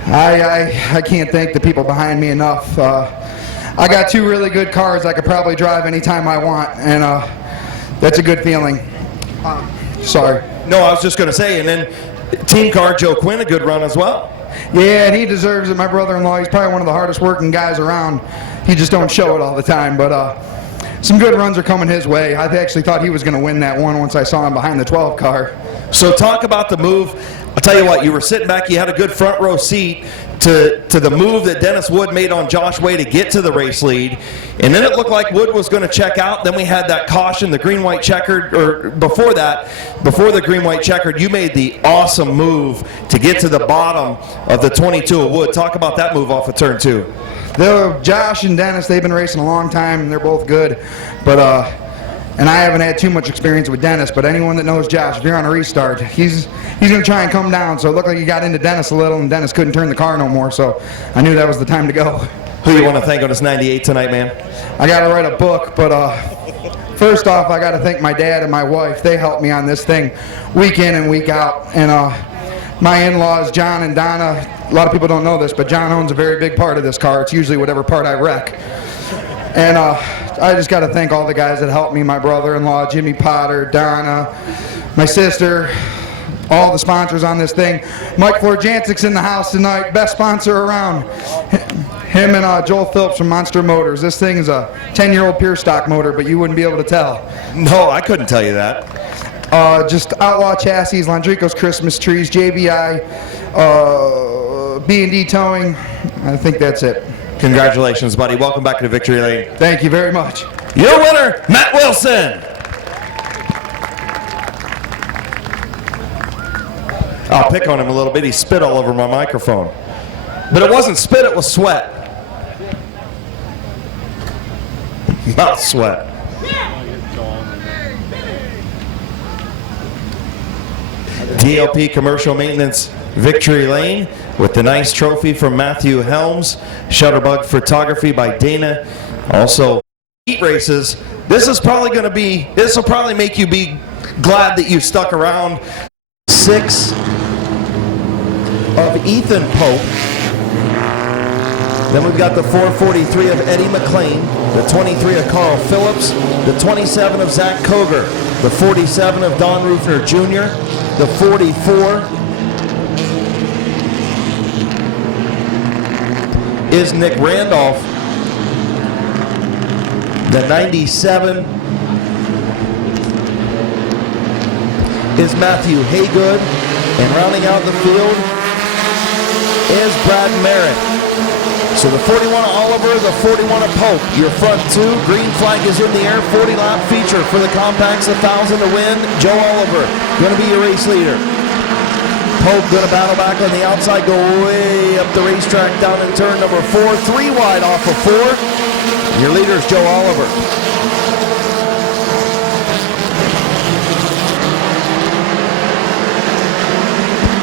I can't thank the people behind me enough. I got two really good cars I could probably drive anytime I want, and that's a good feeling. Sorry. No, I was just going to say, and then team car Joe Quinn, a good run as well. Yeah, and he deserves it. My brother-in-law, he's probably one of the hardest working guys around. He just don't show it all the time, but some good runs are coming his way. I actually thought he was going to win that one once I saw him behind the 12 car. So talk about the move. I'll tell you what, you were sitting back, you had a good front row seat to the move that Dennis Wood made on Josh Way to get to the race lead. And then it looked like Wood was going to check out. Then we had that caution, the green-white checkered, or before the green-white checkered, you made the awesome move to get to the bottom of the 22 of Wood. Talk about that move off of turn 2. Josh and Dennis, they've been racing a long time, and they're both good. But and I haven't had too much experience with Dennis, but anyone that knows Josh, if you're on a restart, he's going to try and come down. So it looked like he got into Dennis a little, and Dennis couldn't turn the car no more. So I knew that was the time to go. Who you want to thank on this 98 tonight, man? I got to write a book, but first off, I got to thank my dad and my wife. They helped me on this thing week in and week out. And my in-laws, John and Donna, a lot of people don't know this, but John owns a very big part of this car. It's usually whatever part I wreck. And I just got to thank all the guys that helped me, my brother-in-law, Jimmy Potter, Donna, my sister, all the sponsors on this thing. Mike Florjancic's in the house tonight, best sponsor around. Him and Joel Phillips from Monster Motors. This thing is a 10-year-old pure stock motor, but you wouldn't be able to tell. No, I couldn't tell you that. Just Outlaw Chassis, Landrico's Christmas Trees, JBI, B&D Towing. I think that's it. Congratulations, buddy. Welcome back to Victory Lane. Thank you very much. Your winner, Matt Wilson. I'll pick on him a little bit. He spit all over my microphone. But it wasn't spit, it was sweat. Mouth sweat. DLP Commercial Maintenance Victory Lane with the nice trophy from Matthew Helms. Shutterbug Photography by Dana. Also, heat races. This will probably make you be glad that you stuck around. 6 of Ethan Pope. Then we've got the 443 of Eddie McLean, the 23 of Carl Phillips, the 27 of Zach Koger, the 47 of Don Rufner Jr., the 44 is Nick Randolph, the 97 is Matthew Haygood, and rounding out the field is Brad Merritt. So the 41 of Oliver, the 41 of Pope. Your front 2, green flag is in the air, 40-lap feature for the compacts, 1,000 to win. Joe Oliver, going to be your race leader. Pope going to battle back on the outside, go way up the racetrack down in turn number 4, 3 wide off of 4. Your leader is Joe Oliver.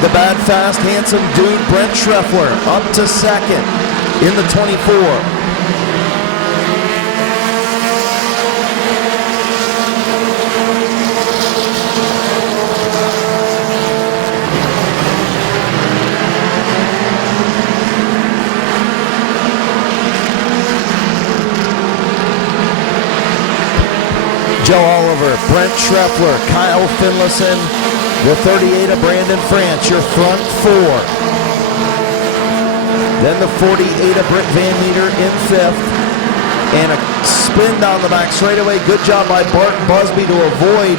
The bad, fast, handsome dude, Brent Schreffler, up to second in the 24. Joe Oliver, Brent Schreffler, Kyle Finlayson, the 38 of Brandon France, your front 4. Then the 48 of Britt Van Meter in 5th. And a spin down the back straightaway. Good job by Barton Busby to avoid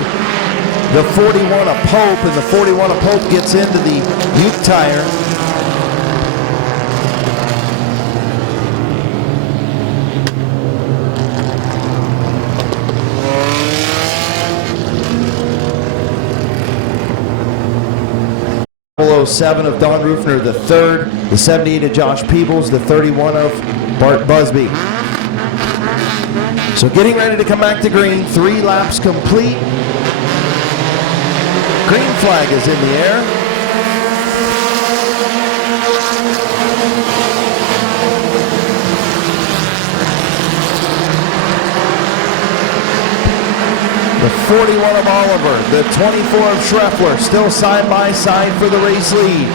the 41 of Pope. And the 41 of Pope gets into the Uke tire. .07 of Don Rufner, the 3rd, the 78 of Josh Peebles, the 31 of Bart Busby. So getting ready to come back to green, 3 laps complete. Green flag is in the air. The 41 of Oliver, the 24 of Schreffler, still side by side for the race lead.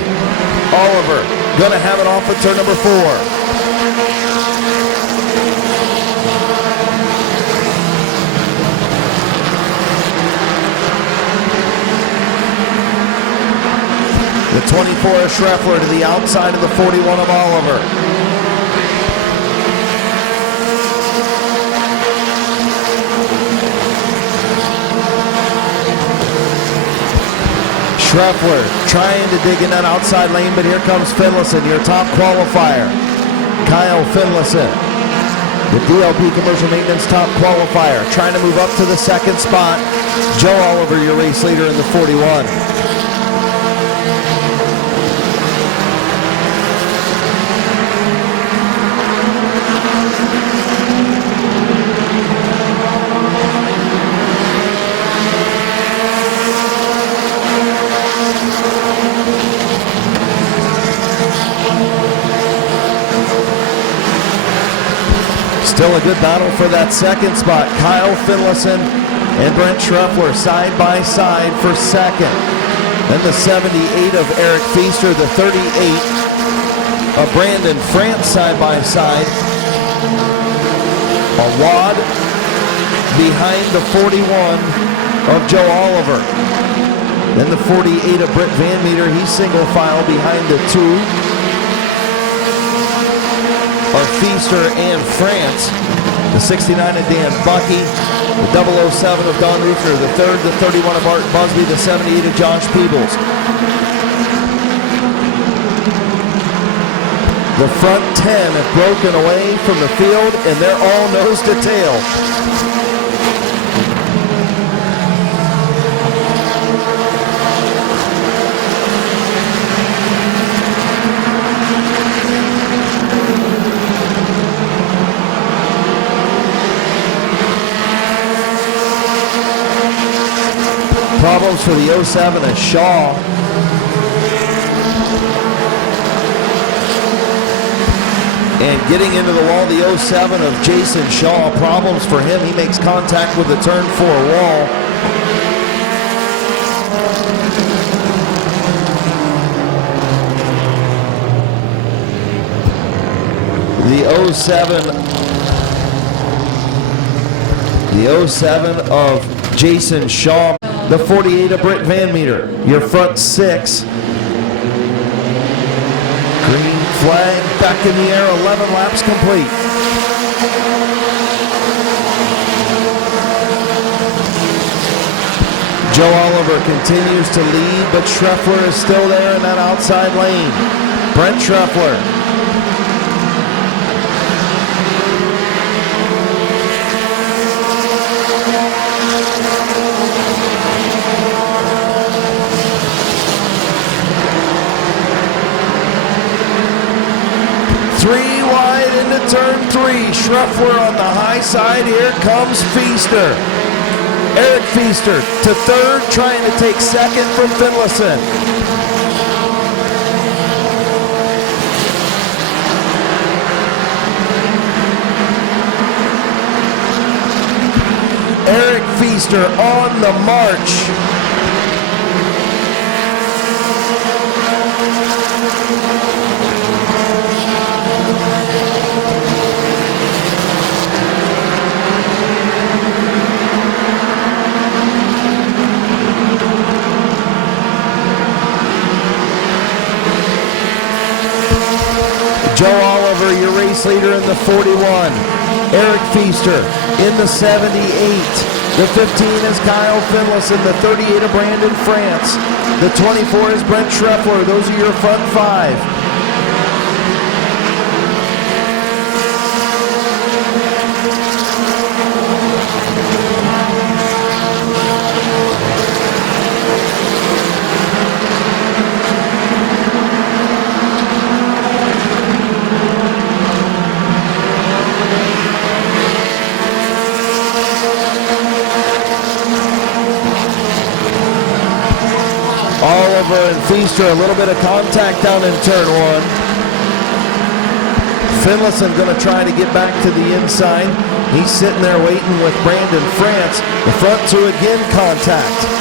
Oliver gonna have it off at turn number 4. The 24 of Schreffler to the outside of the 41 of Oliver. Schreffler trying to dig in that outside lane, but here comes Finlayson, your top qualifier. Kyle Finlayson, the DLP Commercial Maintenance top qualifier, trying to move up to the 2nd spot. Joe Oliver, your race leader in the 41. Still a good battle for that 2nd spot. Kyle Finlayson and Brent Schreffler side by side for 2nd. Then the 78 of Eric Feaster, the 38 of Brandon France side by side. A wad behind the 41 of Joe Oliver. Then the 48 of Britt Van Meter, he's single file behind the 2 of Feaster and France. The 69 of Dan Bucky, the 007 of Don Ruther, the 3rd, the 31 of Art Busby, the 78 of Josh Peebles. The front 10 have broken away from the field, and they're all nose to tail. Problems for the 07 of Shaw. And getting into the wall, the 07 of Jason Shaw. Problems for him. He makes contact with the turn 4 wall. The 07 of Jason Shaw. The 48 of Britt Van Meter, your front 6. Green flag back in the air, 11 laps complete. Joe Oliver continues to lead, but Schreffler is still there in that outside lane. Brent Schreffler. Turn 3, Schreffler on the high side. Here comes Feaster. Eric Feaster to 3rd, trying to take 2nd from Finlayson. Eric Feaster on the march. Joe Oliver, your race leader in the 41. Eric Feaster in the 78. The 15 is Kyle Finlayson. The 38 of Brandon France. The 24 is Brent Schreffler. Those are your front 5. Oliver and Feaster, a little bit of contact down in turn one. Finlayson going to try to get back to the inside. He's sitting there waiting with Brandon France. The front two again contact.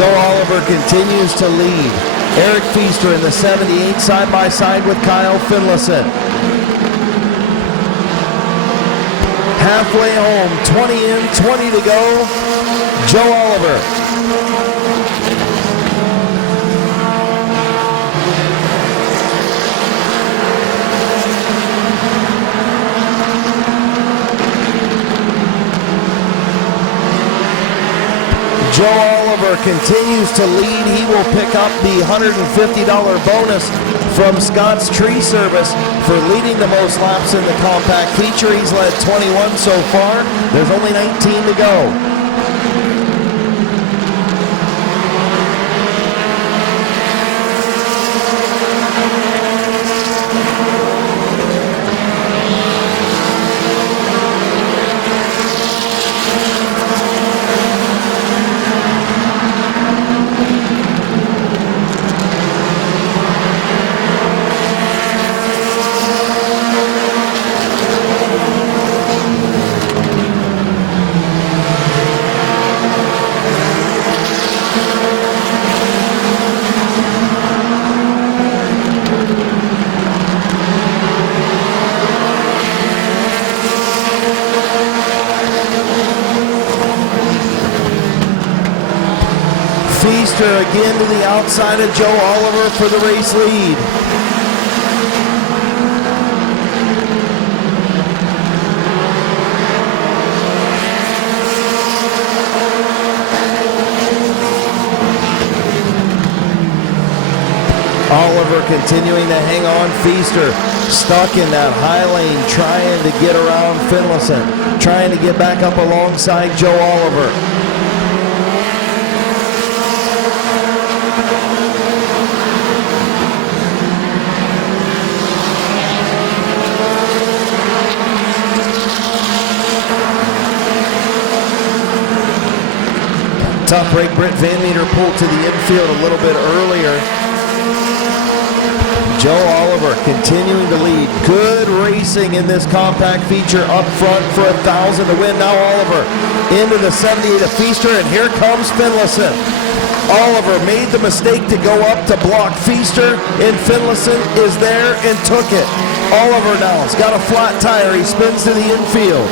Joe Oliver continues to lead. Eric Feaster in the 78 side by side with Kyle Finlayson. Halfway home, 20 in, 20 to go. Joe Oliver. Joe Oliver continues to lead. He will pick up the $150 bonus from Scott's Tree Service for leading the most laps in the compact feature. He's led 21 so far. There's only 19 to go. Feaster again to the outside of Joe Oliver for the race lead. Oliver continuing to hang on. Feaster stuck in that high lane trying to get around Finlayson, trying to get back up alongside Joe Oliver. Tough break. Britt Van Meter pulled to the infield a little bit earlier. Joe Oliver continuing to lead. Good racing in this compact feature up front for 1,000 to win. Now Oliver into the 78 of Feaster, and here comes Finlayson. Oliver made the mistake to go up to block Feaster, and Finlayson is there and took it. Oliver now has got a flat tire. He spins to the infield.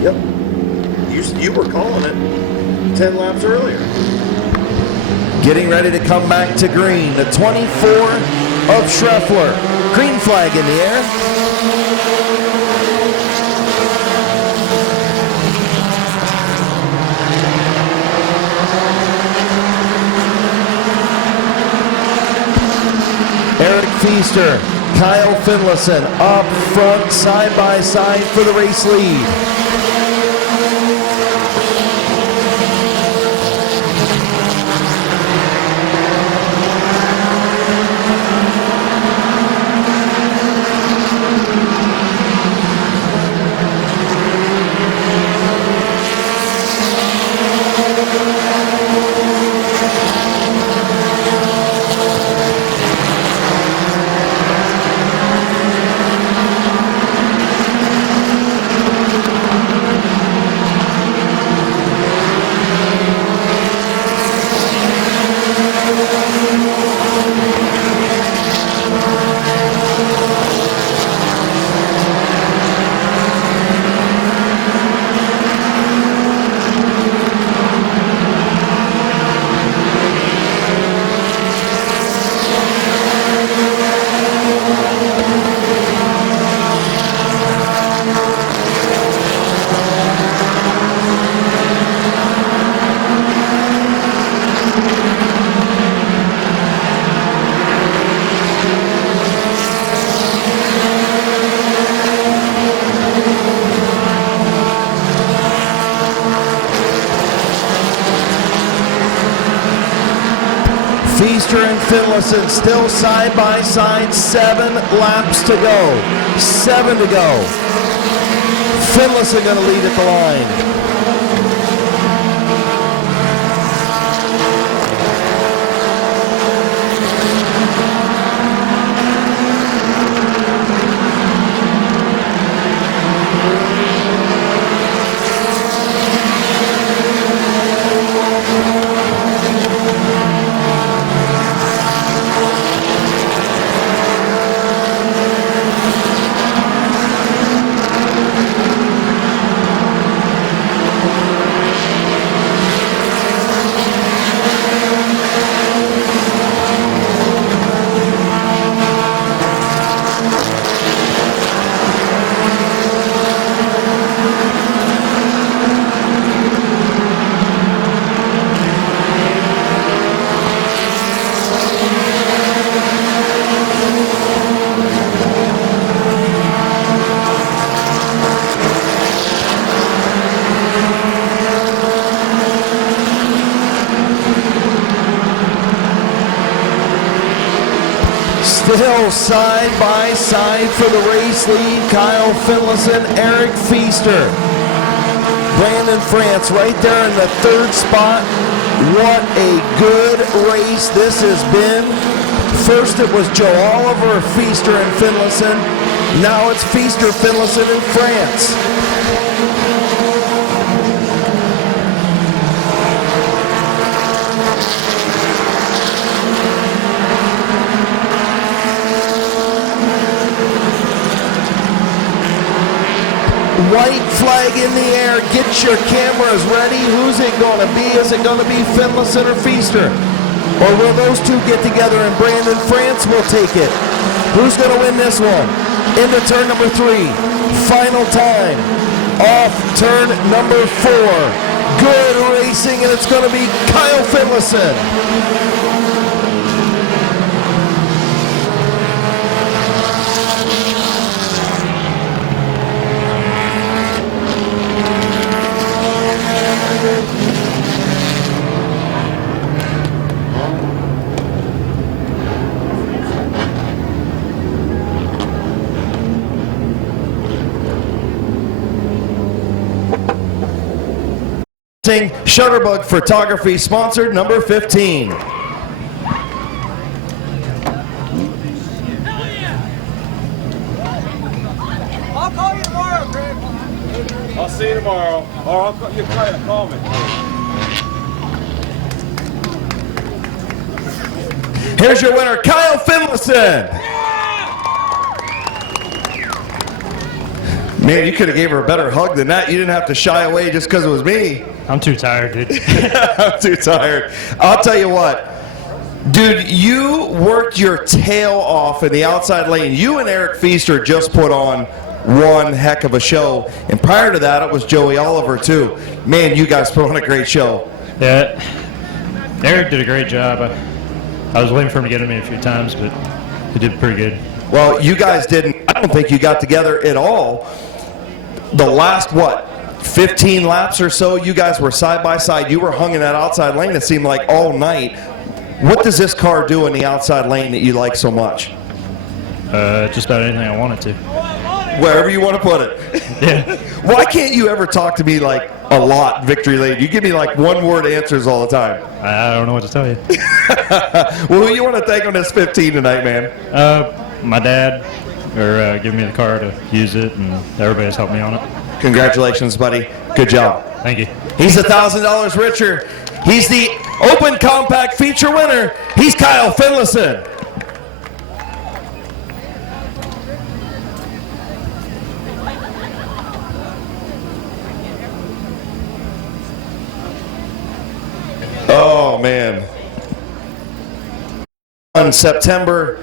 Yep. You were calling it 10 laps earlier. Getting ready to come back to green. The 24 of Schreffler. Green flag in the air. Eric Feaster, Kyle Finlayson up front, side by side for the race lead. Finlayson still side by side. 7 laps to go. 7 to go. Finlayson going to lead at the line. Still side by side for the race lead, Kyle Finlayson, Eric Feaster. Brandon France right there in the 3rd spot. What a good race this has been. First it was Joe Oliver, Feaster, and Finlayson. Now it's Feaster, Finlayson, and France. White flag in the air. Get your cameras ready. Who's it going to be? Is it going to be Finlayson or Feaster? Or will those two get together and Brandon France will take it? Who's going to win this one? Into turn number 3. Final time. Off turn number 4. Good racing, and it's going to be Kyle Finlayson. Shutterbug Photography sponsored number 15. I'll call you tomorrow, Greg. I'll see you tomorrow. Or I'll call you. Call me. Here's your winner, Kyle Finlayson. Man, you could have gave her a better hug than that. You didn't have to shy away just because it was me. I'm too tired, dude. I'm too tired. I'll tell you what. Dude, you worked your tail off in the outside lane. You and Eric Feaster just put on one heck of a show. And prior to that, it was Joey Oliver, too. Man, you guys put on a great show. Yeah, Eric did a great job. I was waiting for him to get at me a few times, but he did pretty good. Well, you guys didn't. I don't think you got together at all. The last, 15 laps or so, you guys were side by side. You were hung in that outside lane, it seemed like, all night. What does this car do in the outside lane that you like so much? Just about anything I want it to. Wherever you want to put it. Yeah. Why can't you ever talk to me like a lot, Victory Lane? You give me like one-word answers all the time. I don't know what to tell you. Well, who you want to thank on this 15 tonight, man? My dad, for giving me the car to use it, and everybody's helped me on it. Congratulations, buddy. Good job. Thank you. He's $1,000 richer. He's the Open Compact feature winner. He's Kyle Finlayson. Oh, man. On September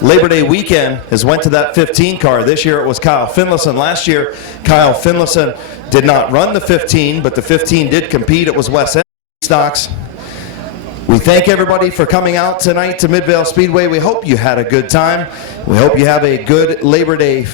Labor Day weekend has went to that 15 car. This year it was Kyle Finlayson. Last year, Kyle Finlayson did not run the 15, but the 15 did compete. It was West End stocks. We thank everybody for coming out tonight to Midvale Speedway. We hope you had a good time. We hope you have a good Labor Day